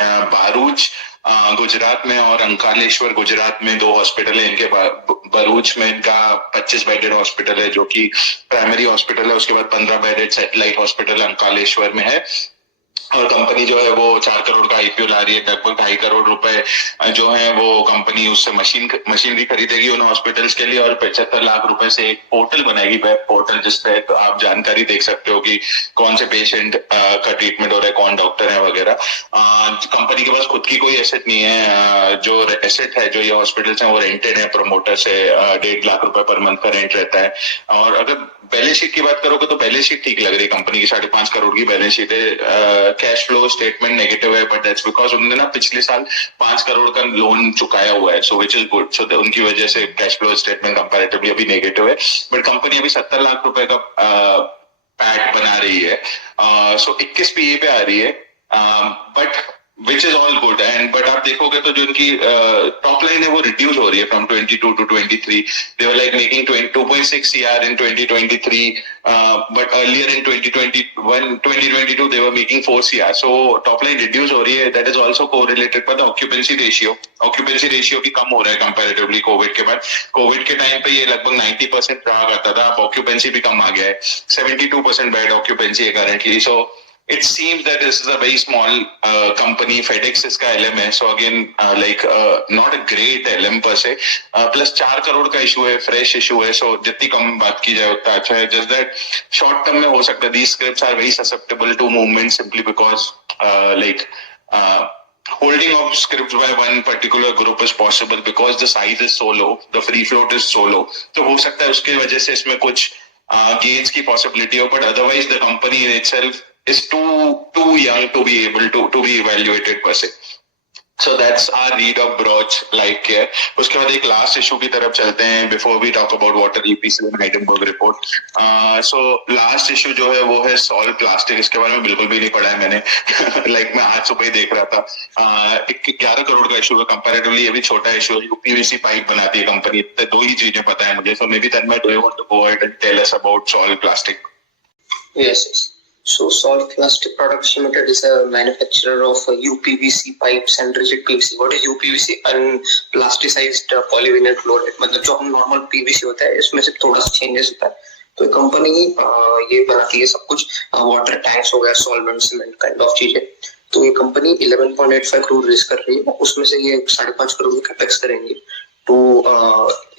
बारूच गुजरात में और अंकालेश्वर गुजरात में 2 हॉस्पिटल है इनके। भरूच में इनका 25 बेडेड हॉस्पिटल है जो कि प्राइमरी हॉस्पिटल है। उसके बाद 15 बेडेड सैटेलाइट हॉस्पिटल अंकालेश्वर में है। और कंपनी जो है वो 4 करोड़ का आईपीओ ला रही है। लगभग 2.5 करोड़ रुपए जो है वो कंपनी उससे मशीनरी खरीदेगी उन हॉस्पिटल्स के लिए, और 75 लाख रुपए से एक पोर्टल बनाएगी, वेब पोर्टल, जिसपे तो आप जानकारी देख सकते हो कि कौन से पेशेंट का ट्रीटमेंट हो रहा है, कौन डॉक्टर है वगैरह। कंपनी के पास खुद की कोई एसेट नहीं है। जो एसेट है, जो ये हॉस्पिटल्स हैं, वो रेंटेड है प्रमोटर से। 1.5 लाख रुपए पर मंथ का रेंट रहता है। और अगर बैलेंस शीट की बात करोगे तो बैलेंस शीट ठीक लग रही है कंपनी की। 5.5 करोड़ की बैलेंस शीट है। कैश फ्लो स्टेटमेंट नेगेटिव है, बट दैट्स बिकॉज उन्होंने ना पिछले साल 5 करोड़ का लोन चुकाया हुआ है, सो विच इज गुड। सो उनकी वजह से कैश फ्लो स्टेटमेंट कंपैरेटिवली अभी नेगेटिव है। बट कंपनी अभी 70 लाख रुपए का पैट बना रही है। सो 21 पीए पे आ रही है, but which is all good. And but आप देखोगे तो जो इनकी टॉप लाइन है वो रिड्यूस हो रही है from 22 to 23। They were like making 2.6 CR in 2023, but earlier in 2022 they were making 4 CR. So top line reduce हो रही है। That is also correlated by the occupancy ratio. Occupancy ratio भी कम हो रहा है comparatively कोविड के बाद। Covid के टाइम पे ये लगभग 90% रहा करता था, अब ऑक्यूपेंसी भी कम आ गया है। 72% बेड ऑक्यूपेंसी है currently. So it seems that this is a very small company. FedEx इसका LM है, so again not a great LM per se. Plus 4 crore का इशू है, फ्रेश इशू है, so जितनी कम बात की जाए उतना अच्छा है। Just that short term में हो सकता है these scripts are very susceptible to movement simply because holding of scripts by one particular group is possible because the size is so low, the free float is so low. तो हो सकता है उसकी वजह से इसमें कुछ gains की possibility हो, but otherwise the company in itself is too young to be able to be evaluated per se. So that's our read of Broach Lifecare. उसके बाद एक लास्ट इशू की तरफ चलते हैं before we talk about water EPC and Hindenburg report. So last issue जो है वो है सॉल्व प्लास्टिक। इसके बारे में बिल्कुल भी नहीं पढ़ा है मैंने। मैं आज सुबह ही देख रहा था। 11 करोड़ का इशू है, कंपैरेटिवली ये भी छोटा इशू है। यूपीवीसी पाइप बनाती है कंपनी। 2 ही चीजें पता है मुझे। So maybe Tanmay, do you want to go ahead and tell us about Solve Plastic? Yes. So Solve Plastic Products Limited is a manufacturer of UPVC pipes and rigid PVC. What is UPVC? Unplasticized polyvinyl chloride. मतलब जो हम normal PVC होता है इसमें से थोड़ा सा changes होता है। तो कंपनी ये बनाती है सब कुछ। वाटर टैंक्स हो गया, सॉल्वेंट, सीमेंट काइंड ऑफ चीजें। तो ये कंपनी 11.85 करोड़ रेज कर रही है। उसमें से ये 5.5 करोड़ का कैपेक्स करेंगे to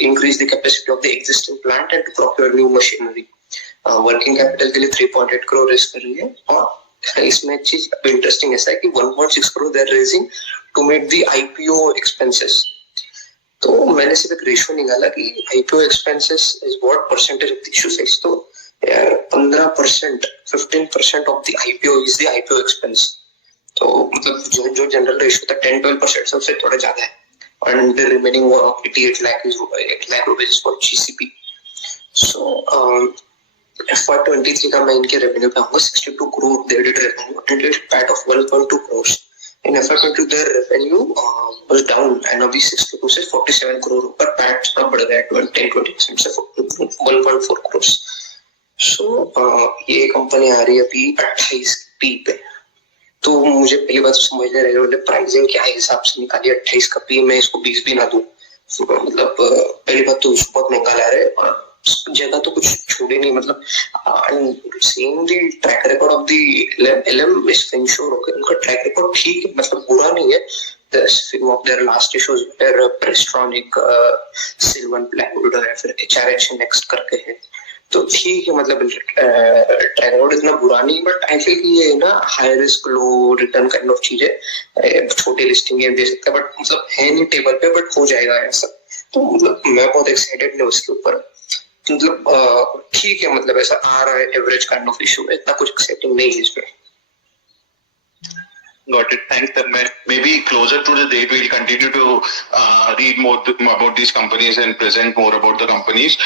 increase the capacity of the existing plant and to procure new machinery. Working capital के लिए 3.8 करोड़ रेज कर रही है। और इसमें एक चीज इंटरेस्टिंग ऐसा है कि 1.6 crore they are raising to make the IPO expenses. तो मैंने सिर्फ एक रेशियो निकाला कि IPO expenses is what percentage of the issue size. तो यार 15%, 15% of the IPO is the IPO expense. तो मतलब जो जनरल रेशियो था 10-12% से उससे थोड़ा ज्यादा है। and the remaining 88 lakh is 8 lakh rupees for GCP. So FY23 का मैं इनके रेवेन्यू पे आऊंगा 62 crore they did revenue and a PAT of 1.2 crores. In FY22 their revenue was down and अभी 62 से 47 crore पर PAT थोड़ा बढ़ गया 10-20% से 1.4 crores. So ये कंपनी आ रही है अभी 28 पी पे। तो मुझे पहली बात समझ नहीं रही उन्होंने प्राइसिंग क्या हिसाब से निकाली। 28 का पी मैं इसको 20 भी ना दूं। मतलब पहली बात तो उसको बहुत महंगा ला रहे हैं और जगह तो कुछ छोड़ी नहीं। मतलब seeing the track record of the LM is ensure उनका ट्रैक रिकॉर्ड ठीक है, मतलब बुरा नहीं है। Few of their last issues were Prestronic, Sylvan Plywood है, फिर HRH नेक्स्ट करके है। तो ठीक है, मतलब ट्रैक रिकॉर्ड इतना बुरा नहीं, बट आई फील कि ये ना high risk low return kind of चीज है। छोटी लिस्टिंग ये दे सकता है, बट मतलब है नहीं टेबल पे, बट हो जाएगा ऐसा। तो मतलब मैं बहुत एक्साइटेड नहीं उसके ऊपर। मतलब ठीक है, मतलब ऐसा आ रहा है एवरेज काइंड ऑफ इशू है, इतना कुछ एक्साइटिंग नहीं है इसमें। Got it. Thanks, Tanmay. Maybe closer to the date, we'll continue to read more about these companies and present more about the companies.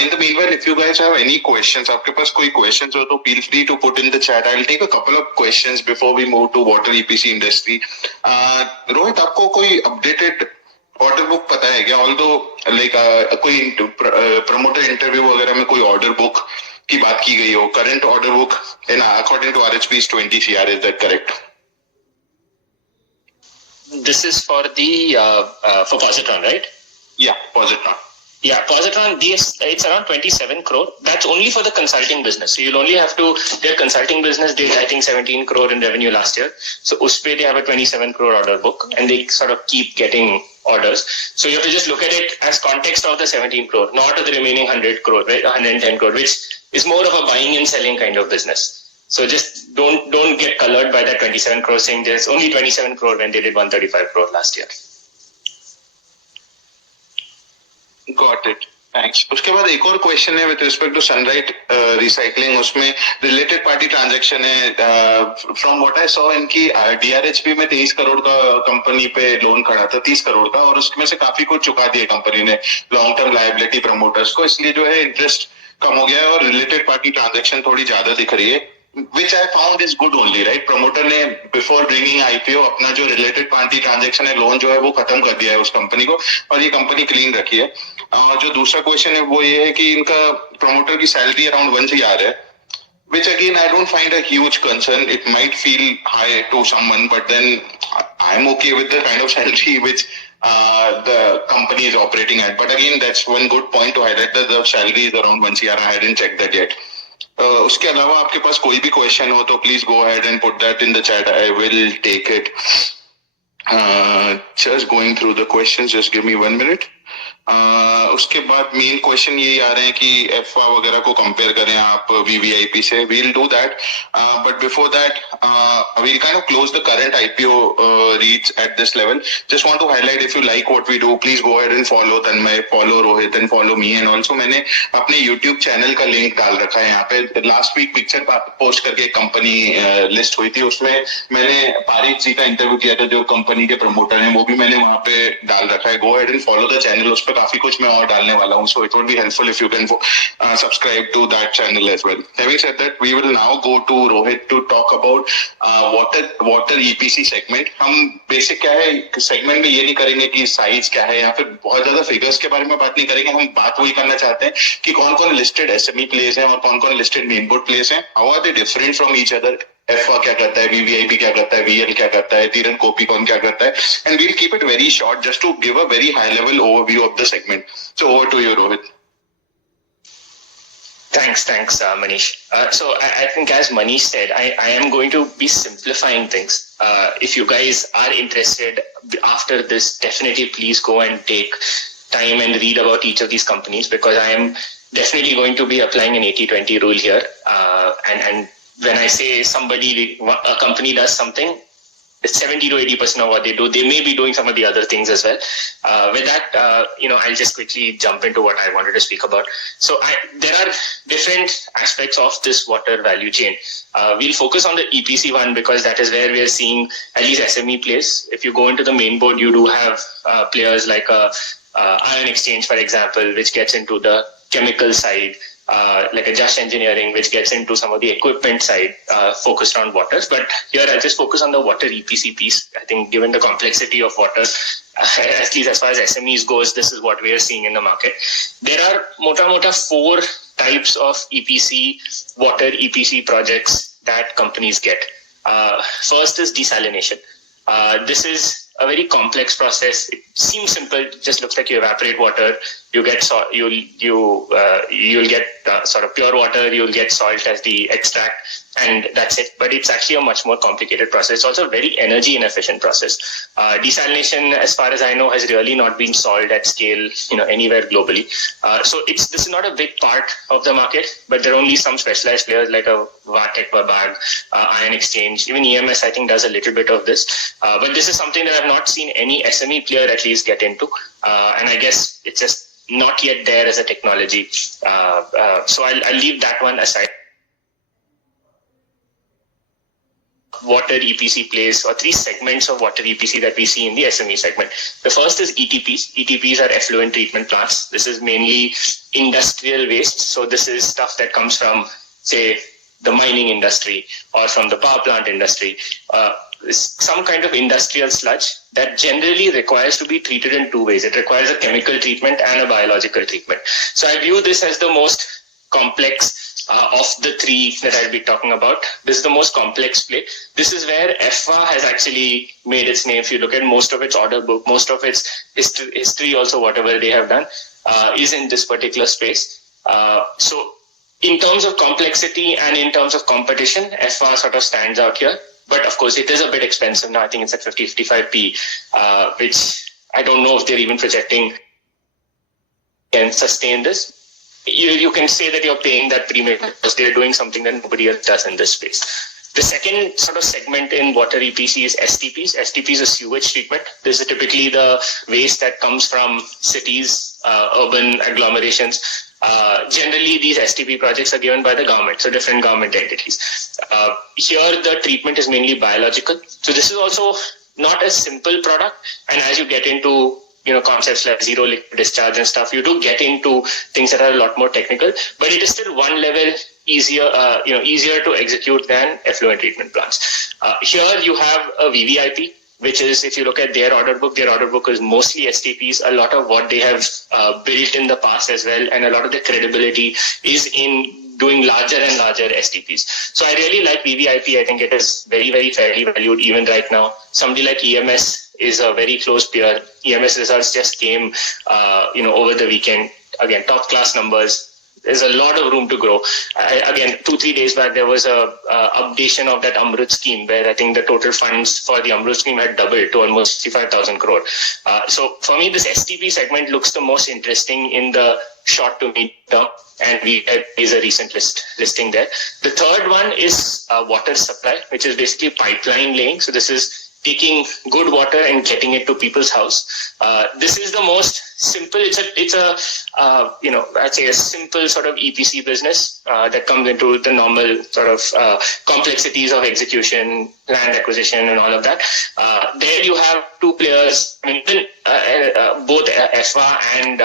In the meanwhile, if you guys have any questions, आपके पास कोई questions हो तो feel free to put in the chat. I'll take a couple of questions before we move to water EPC industry. Rohit, आपको कोई updated order book पता है क्या? Although कोई promoter interview वगैरह में कोई order book की बात की गई हो, current order book according to RHP is 20 CR, is that correct? This is for the for Positron, right? Yeah, Positron. Yeah, Positron, it's around 27 crore. That's only for the consulting business. So you'll only have to, their consulting business did, I think, 17 crore in revenue last year. So Uspe, they have a 27 crore order book and they sort of keep getting orders. So you have to just look at it as context of the 17 crore, not of the remaining 100 crore, right? 110 crore, which is more of a buying and selling kind of business. So just don't get colored by that 27 crore saying there's only 27 crore when they did 135 crore last year. Got it. Thanks. उसके बाद एक और question है with respect to Sunlight Recycling. उसमें related party transaction है. From what I saw इनकी DRHP में 23 करोड़ का कंपनी पे लोन खड़ा था, 30 करोड़ का, और उसमें से काफी कुछ चुका दिया कंपनी ने लॉन्ग टर्म लायबिलिटी प्रमोटर्स को. इसलिए जो है इंटरेस्ट कम हो गया है और रिलेटेड पार्टी ट्रांजैक्शन थोड़ी ज्यादा दिख रही है, which I found is good only, right? Promoter ने बिफोर ब्रिंगिंग आईपीओ अपना जो रिलेटेड पार्टी ट्रांजैक्शन है, लोन जो है वो खत्म कर दिया है उस कंपनी को और ये कंपनी क्लीन रखी है. जो दूसरा क्वेश्चन है वो ये है कि इनका प्रमोटर की सैलरी अराउंड 1 CR है, which again I don't find a huge concern. It might feel high to someone, but then I'm okay with the kind of salary which the company is operating at. But again, that's one good point to highlight, that the salary is around 1 CR. I hadn't checked that yet. उसके अलावा आपके पास कोई भी question हो तो please go ahead and put that in the chat. I will take it. Just going through the questions, just give me 1 minute. उसके बाद main question यही आ रहे हैं कि एफआ वगैरह को कंपेयर करें आप वीवीआईपी से. We'll do that, but before that we'll kind of close the current IPO reads at this level. Just want to highlight, if you like what we do, please go ahead and follow Tanmay, follow Rohit and follow me. And also मैंने अपने YouTube channel का link डाल रखा है यहाँ पे. Last week picture post करके एक कंपनी लिस्ट हुई थी, उसमें मैंने पारिक जी का इंटरव्यू किया था जो कंपनी के प्रमोटर हैं, वो भी मैंने वहाँ पे डाल रखा है. गो ahead and follow the channel, उस पर काफी कुछ मैं और डालने वाला हूँ. So it would be helpful if you can subscribe to that channel as well. Having said that, we will now go to Rohit to talk about water EPC segment. हम बेसिक क्या है सेगमेंट में ये नहीं करेंगे कि size क्या है, या फिर बहुत ज्यादा फिगर्स के बारे में बात नहीं करेंगे. हम बात वही करना चाहते हैं कि कौन कौन लिस्टेड एसएमई प्लेस हैं और कौन कौन लिस्टेड मेनबोर्ड प्लेस हैं. How are they different from each other. एफआ क्या करता है, वीवीआईपी क्या करता है, वीएल क्या करता है, तीरन कोपीकॉन क्या करता है. And we'll keep it very short just to give a very high level overview of the segment. So over to you Rohit. Thanks, Manish. So I think as Manish said, I am going to be simplifying things. If you guys are interested after this, definitely please go and take time and read about each of these companies, because I am definitely going to be applying an 80-20 rule here. And when I say a company does something, it's 70 to 80% of what they do. They may be doing some of the other things as well. With that, I'll just quickly jump into what I wanted to speak about. So there are different aspects of this water value chain. We'll focus on the EPC one because that is where we are seeing at least SME plays. If you go into the Mainboard, you do have players like Ion Exchange, for example, which gets into the chemical side. Like a Just Engineering, which gets into some of the equipment side, focused on waters. But here I'll just focus on the water EPC piece. I think given the complexity of water, at least as far as SMEs goes, this is what we are seeing in the market. There are mota 4 types of water EPC projects that companies get. First is desalination. This is a very complex process. It seems simple, just looks like you evaporate water, you get you'll get sort of pure water, you'll get salt as the extract, and that's it. But it's actually a much more complicated process. It's also a very energy inefficient process. Desalination, as far as I know, has really not been solved at scale, anywhere globally. So this is not a big part of the market, but there are only some specialized players like a Vartec, Babag, Ion Exchange, even EMS I think does a little bit of this. But this is something that I've not seen any SME player at least get into. And I guess it's just not yet there as a technology. So I'll leave that one aside. Water EPC plays, or 3 segments of water EPC that we see in the SME segment. The first is ETPs. ETPs are effluent treatment plants. This is mainly industrial waste. So this is stuff that comes from, say, the mining industry or from the power plant industry. Some kind of industrial sludge that generally requires to be treated in 2 ways. It requires a chemical treatment and a biological treatment. So I view this as the most complex of the three that I'll be talking about. This is the most complex play. This is where FA has actually made its name. If you look at most of its order book, most of its history also, whatever they have done, is in this particular space. So in terms of complexity and in terms of competition, FA sort of stands out here. But of course, it is a bit expensive now. I think it's at 50-55p, which I don't know if they're even projecting can sustain this. You can say that you're paying that premium because they're doing something that nobody else does in this space. The second sort of segment in water EPC is STPs. STP is a sewage treatment. This is typically the waste that comes from cities, urban agglomerations. Generally, these STP projects are given by the government, so different government entities. Here, the treatment is mainly biological. So this is also not a simple product. And as you get into concepts like zero liquid discharge and stuff, you do get into things that are a lot more technical, but it is still one level easier to execute than effluent treatment plants. Here you have a VVIP, which is, if you look at their order book is mostly STPs. A lot of what they have built in the past as well, and a lot of the credibility is in doing larger and larger STPs. So I really like VVIP. I think it is very, very fairly valued even right now. Somebody like EMS is a very close peer. EMS results just came, over the weekend. Again, top class numbers. There's a lot of room to grow. Again, 2-3 days back, there was a updation of that Amrut scheme where I think the total funds for the Amrut scheme had doubled to almost 65,000 crore. So for me, this STP segment looks the most interesting in the short to medium term, and we is a recent listing there. The third one is water supply, which is basically pipeline laying. So this is taking good water and getting it to people's house. This is the most simple. It's a I'd say a simple sort of EPC business that comes into the normal sort of complexities of execution, land acquisition, and all of that. There you have two players. I mean, both FA and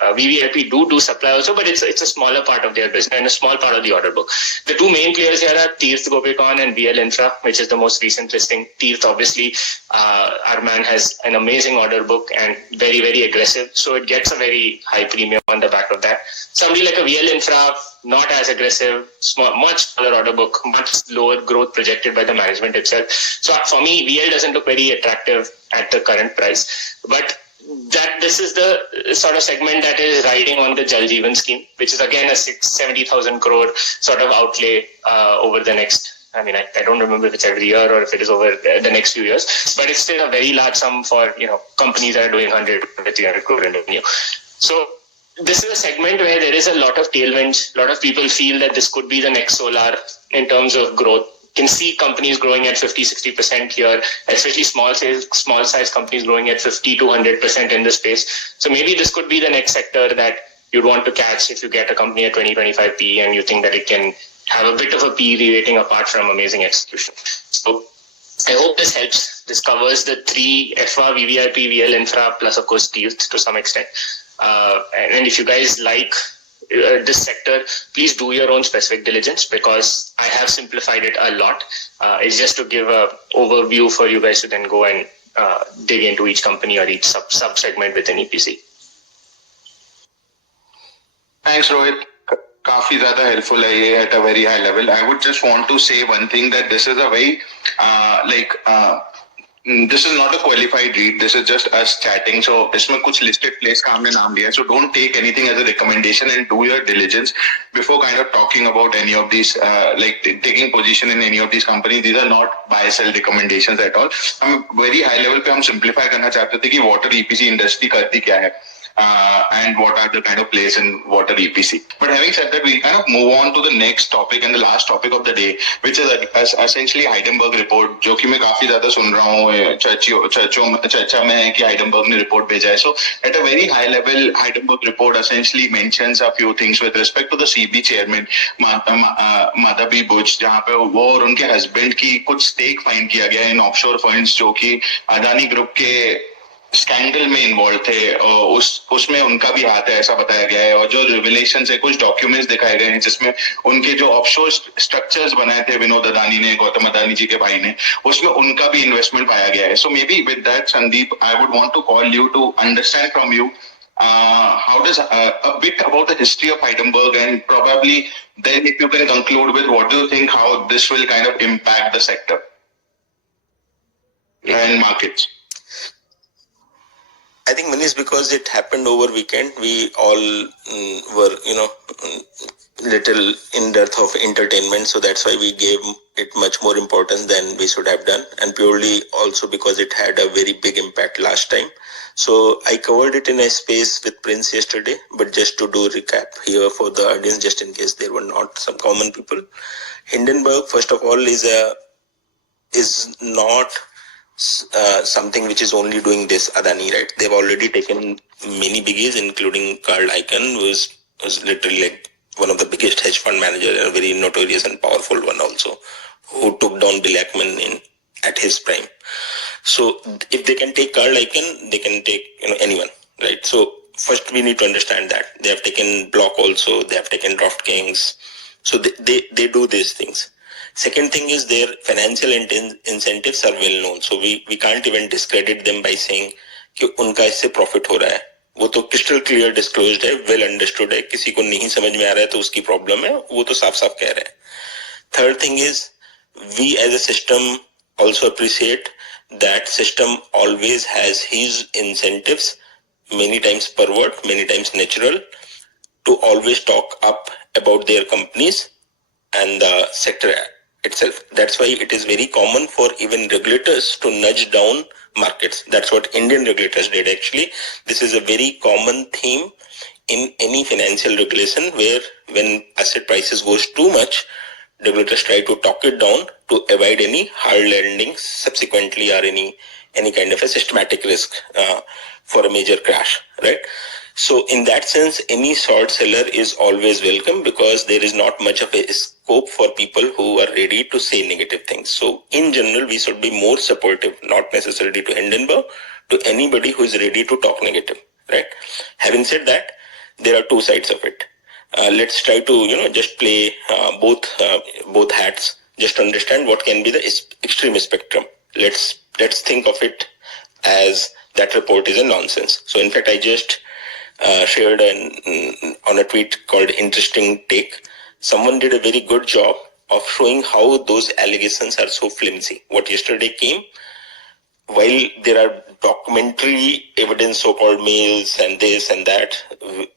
VVIP do supply also, but it's a smaller part of their business and a small part of the order book. The two main players here are Tirth Gopikon and VL Infra, which is the most recent listing. Tirth, obviously, our man has an amazing order book and very, very aggressive, so it gets a very high premium on the back of that. Somebody like a VL Infra, not as aggressive, much smaller order book, much lower growth projected by the management itself. So for me, VL doesn't look very attractive at the current price, but this is the sort of segment that is riding on the Jal Jeevan scheme, which is again a 70,000 crore sort of outlay over the next, I don't remember if it's every year or if it is over the next few years, but it's still a very large sum for companies that are doing 100 to 300 crore in revenue. So this is a segment where there is a lot of tailwinds. A lot of people feel that this could be the next solar in terms of growth. Can see companies growing at 50-60% here, especially small size companies growing at 50 to 100% in this space. So maybe this could be the next sector that you'd want to catch if you get a company at 20-25p and you think that it can have a bit of a PE rating apart from amazing execution. So I hope this helps. This covers the three: FA, VVIP, VL Infra, plus of course Tirth to some extent. And if you guys like this sector, please do your own specific diligence, because I have simplified it a lot. It's just to give an overview for you guys to then go and dig into each company or each sub-segment within EPC. Thanks, Rohit. काफी ज़्यादा helpful है ये at a very high level. I would just want to say one thing, that this is a very this is not a qualified read. This is just us chatting. So इसमें कुछ listed place का हमने नाम लिया. So don't take anything as a recommendation and do your diligence before kind of talking about any of these, taking position in any of these companies. These are not buy sell recommendations at all. हम very high level पे हम simplify करना चाहते थे कि water EPC industry करती क्या है. And what are the kind of plays in water EPC. But having said that, we kind of move on to the next topic and the last topic of the day, which is essentially Hindenburg report, जो कि मैं काफी ज़्यादा सुन रहा हूँ चर्चा में है कि Hindenburg ने report भेजा है. So at a very high level, Hindenburg report essentially mentions a few things with respect to the CB chairman Madhabi Buch, जहाँ पे वो और उनके husband की कुछ stake find किया गया in offshore funds जो कि अदानी ग्रुप के स्कैंडल में इन्वॉल्व थे. उसमें उनका भी हाथ है ऐसा बताया गया है. और जो रिविलेशन है, कुछ डॉक्यूमेंट्स दिखाए गए हैं जिसमें उनके जो ऑफशोर स्ट्रक्चर्स बनाए थे विनोद अदानी ने, गौतम अदानी जी के भाई ने, उसमें उनका भी इन्वेस्टमेंट पाया गया है. So maybe with that, Sandeep, I would want to call you to understand from you How does a bit about the history of Hindenburg, and probably then if you can conclude with what do you think how this will kind of impact the sector and markets? I think Manish, because it happened over weekend, we all were, little in dearth of entertainment. So that's why we gave it much more importance than we should have done. And purely also because it had a very big impact last time. So I covered it in a space with Prince yesterday, but just to do recap here for the audience, just in case there were not some common people. Hindenburg, first of all, is not something which is only doing this Adani, right? They've already taken many biggies, including Carl Icahn, who was literally like one of the biggest hedge fund managers and a very notorious and powerful one also, who took down Bill Ackman at his prime. So if they can take Carl Icahn, they can take anyone, right? So first we need to understand that they have taken Block also, they have taken DraftKings, so they do these things. Second thing is their financial incentives are well known. So we can't even discredit them by saying कि उनका इससे profit हो रहा है. वो तो crystal clear disclosed है, well understood है. किसी को नहीं समझ में आ रहा है तो उसकी problem है. वो तो साफ-साफ कह रहे हैं. Third thing is we as a system also appreciate that system always has his incentives, many times pervert, many times natural, to always talk up about their companies and the sector itself. That's why it is very common for even regulators to nudge down markets. That's what Indian regulators did actually. This is a very common theme in any financial regulation where when asset prices goes too much, regulators try to talk it down to avoid any hard landings subsequently or any kind of a systematic risk for a major crash, right? So in that sense, any short seller is always welcome because there is not much of a scope for people who are ready to say negative things. So in general, we should be more supportive, not necessarily to Hindenburg, to anybody who is ready to talk negative, right? Having said that, there are two sides of it. Let's try to, just play both hats, just to understand what can be the extreme spectrum. Let's think of it as that report is a nonsense. So in fact, I just shared on a tweet called Interesting Take. Someone did a very good job of showing how those allegations are so flimsy. What yesterday came, while there are documentary evidence, so-called mails and this and that,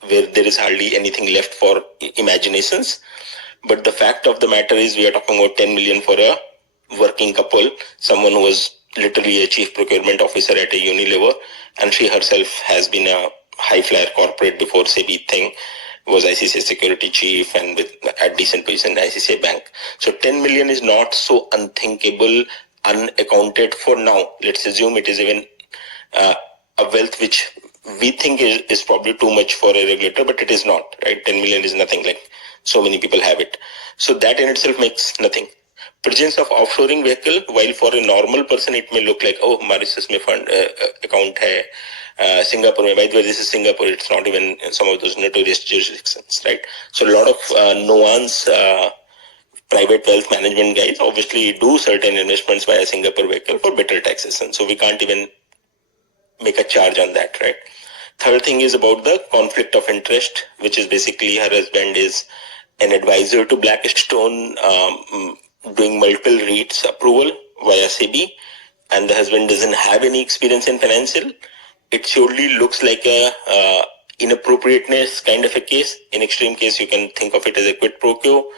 where there is hardly anything left for imaginations. But the fact of the matter is we are talking about 10 million for a working couple, someone who was literally a chief procurement officer at a Unilever, and she herself has been a high-flyer corporate before SEBI thing, was ICICI security chief and with a decent position in ICICI Bank. So 10 million is not so unthinkable, unaccounted for now. Let's assume it is even a wealth which we think is probably too much for a regulator, but it is not, right? 10 million is nothing, like so many people have it. So that in itself makes nothing. Presence of offshoring vehicle, while for a normal person it may look like, oh, Mauritius mein fund account hai, Singapore, by the way, this is Singapore, it's not even in some of those notorious jurisdictions, right? So a lot of nuance private wealth management guys obviously do certain investments via Singapore vehicle for better taxation. So we can't even make a charge on that, right? Third thing is about the conflict of interest, which is basically her husband is an advisor to Blackstone, doing multiple REITs approval via SEBI, and the husband doesn't have any experience in financial. It surely looks like a inappropriateness kind of a case. In extreme case, you can think of it as a quid pro quo.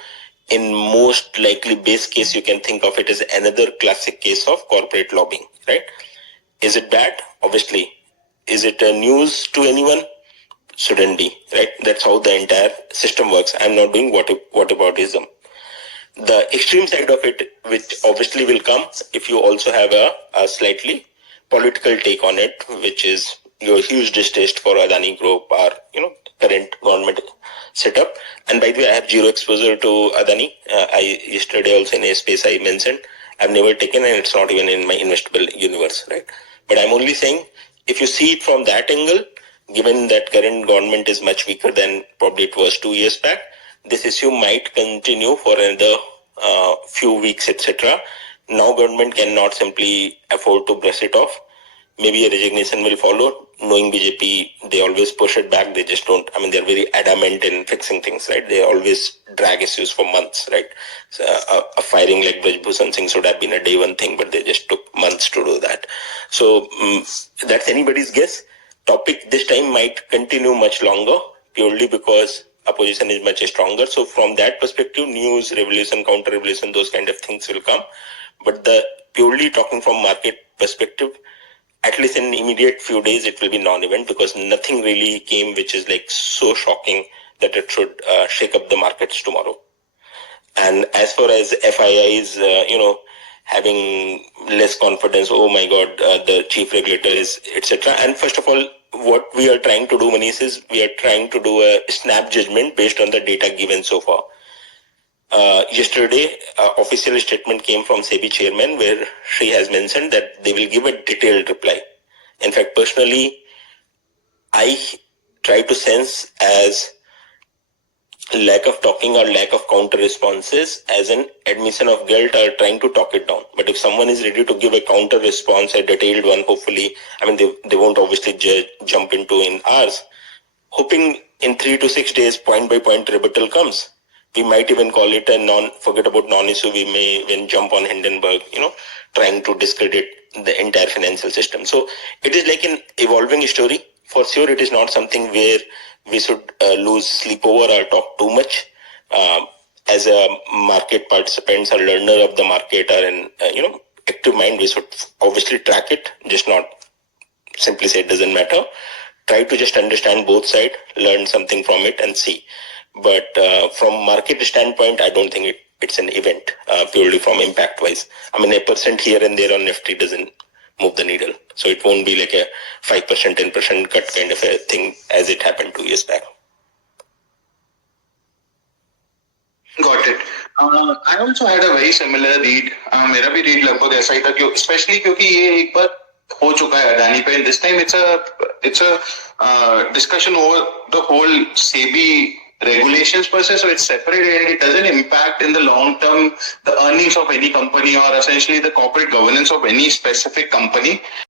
In most likely base case, you can think of it as another classic case of corporate lobbying, right? Is it bad? Obviously. Is it a news to anyone? Shouldn't be, right? That's how the entire system works. I'm not doing whataboutism. The extreme side of it, which obviously will come if you also have a slightly political take on it, which is your huge distaste for Adani Group or current government setup. And by the way, I have zero exposure to Adani. I yesterday also in a space I mentioned I've never taken, and it's not even in my investable universe, right? But I'm only saying if you see it from that angle, given that current government is much weaker than probably it was 2 years back, this issue might continue for another few weeks, etc. Now government cannot simply afford to brush it off. Maybe a resignation will follow. knowing BJP, they always push it back. They just don't, I mean, they're very adamant in fixing things, right? They always drag issues for months, right? So, a firing like Braj Bhushan Singh should have been a day one thing, but they just took months to do that. So that's anybody's guess. Topic this time might continue much longer, purely because opposition is much stronger. So from that perspective, news, revolution, counter revolution, those kind of things will come. But the purely talking from market perspective, at least in immediate few days, it will be non-event, because nothing really came which is like so shocking that it should shake up the markets tomorrow. And as far as FIIs, having less confidence, oh my God, the chief regulator is, etc. And first of all, what we are trying to do, Manish, is we are trying to do a snap judgment based on the data given so far. Yesterday, official statement came from SEBI chairman where she has mentioned that they will give a detailed reply. In fact, personally, I try to sense as lack of talking or lack of counter responses as an admission of guilt or trying to talk it down. But if someone is ready to give a counter response, a detailed one, hopefully, I mean, they won't obviously jump into in hours. Hoping in 3 to 6 days, point by point rebuttal comes. We might even call it a forget about non-issue. We may even jump on Hindenburg, trying to discredit the entire financial system. So it is like an evolving story. For sure, it is not something where we should lose sleep over or talk too much. As a market participants or learner of the market or an active mind, we should obviously track it, just not simply say it doesn't matter. Try to just understand both sides, learn something from it and see. But from market standpoint, I don't think it's an event, purely from impact wise. I mean, 1% here and there on Nifty doesn't move the needle. So it won't be like a 5%, 10% cut kind of a thing as it happened 2 years back. Got it. I also had a very similar read. मेरा भी read लगभग ऐसा ही था, especially क्योंकि ये एक बार हो चुका है अडानी पे. This time it's a discussion over the whole SEBI regulations per se, so it's separated and it doesn't impact in the long term the earnings of any company or essentially the corporate governance of any specific company.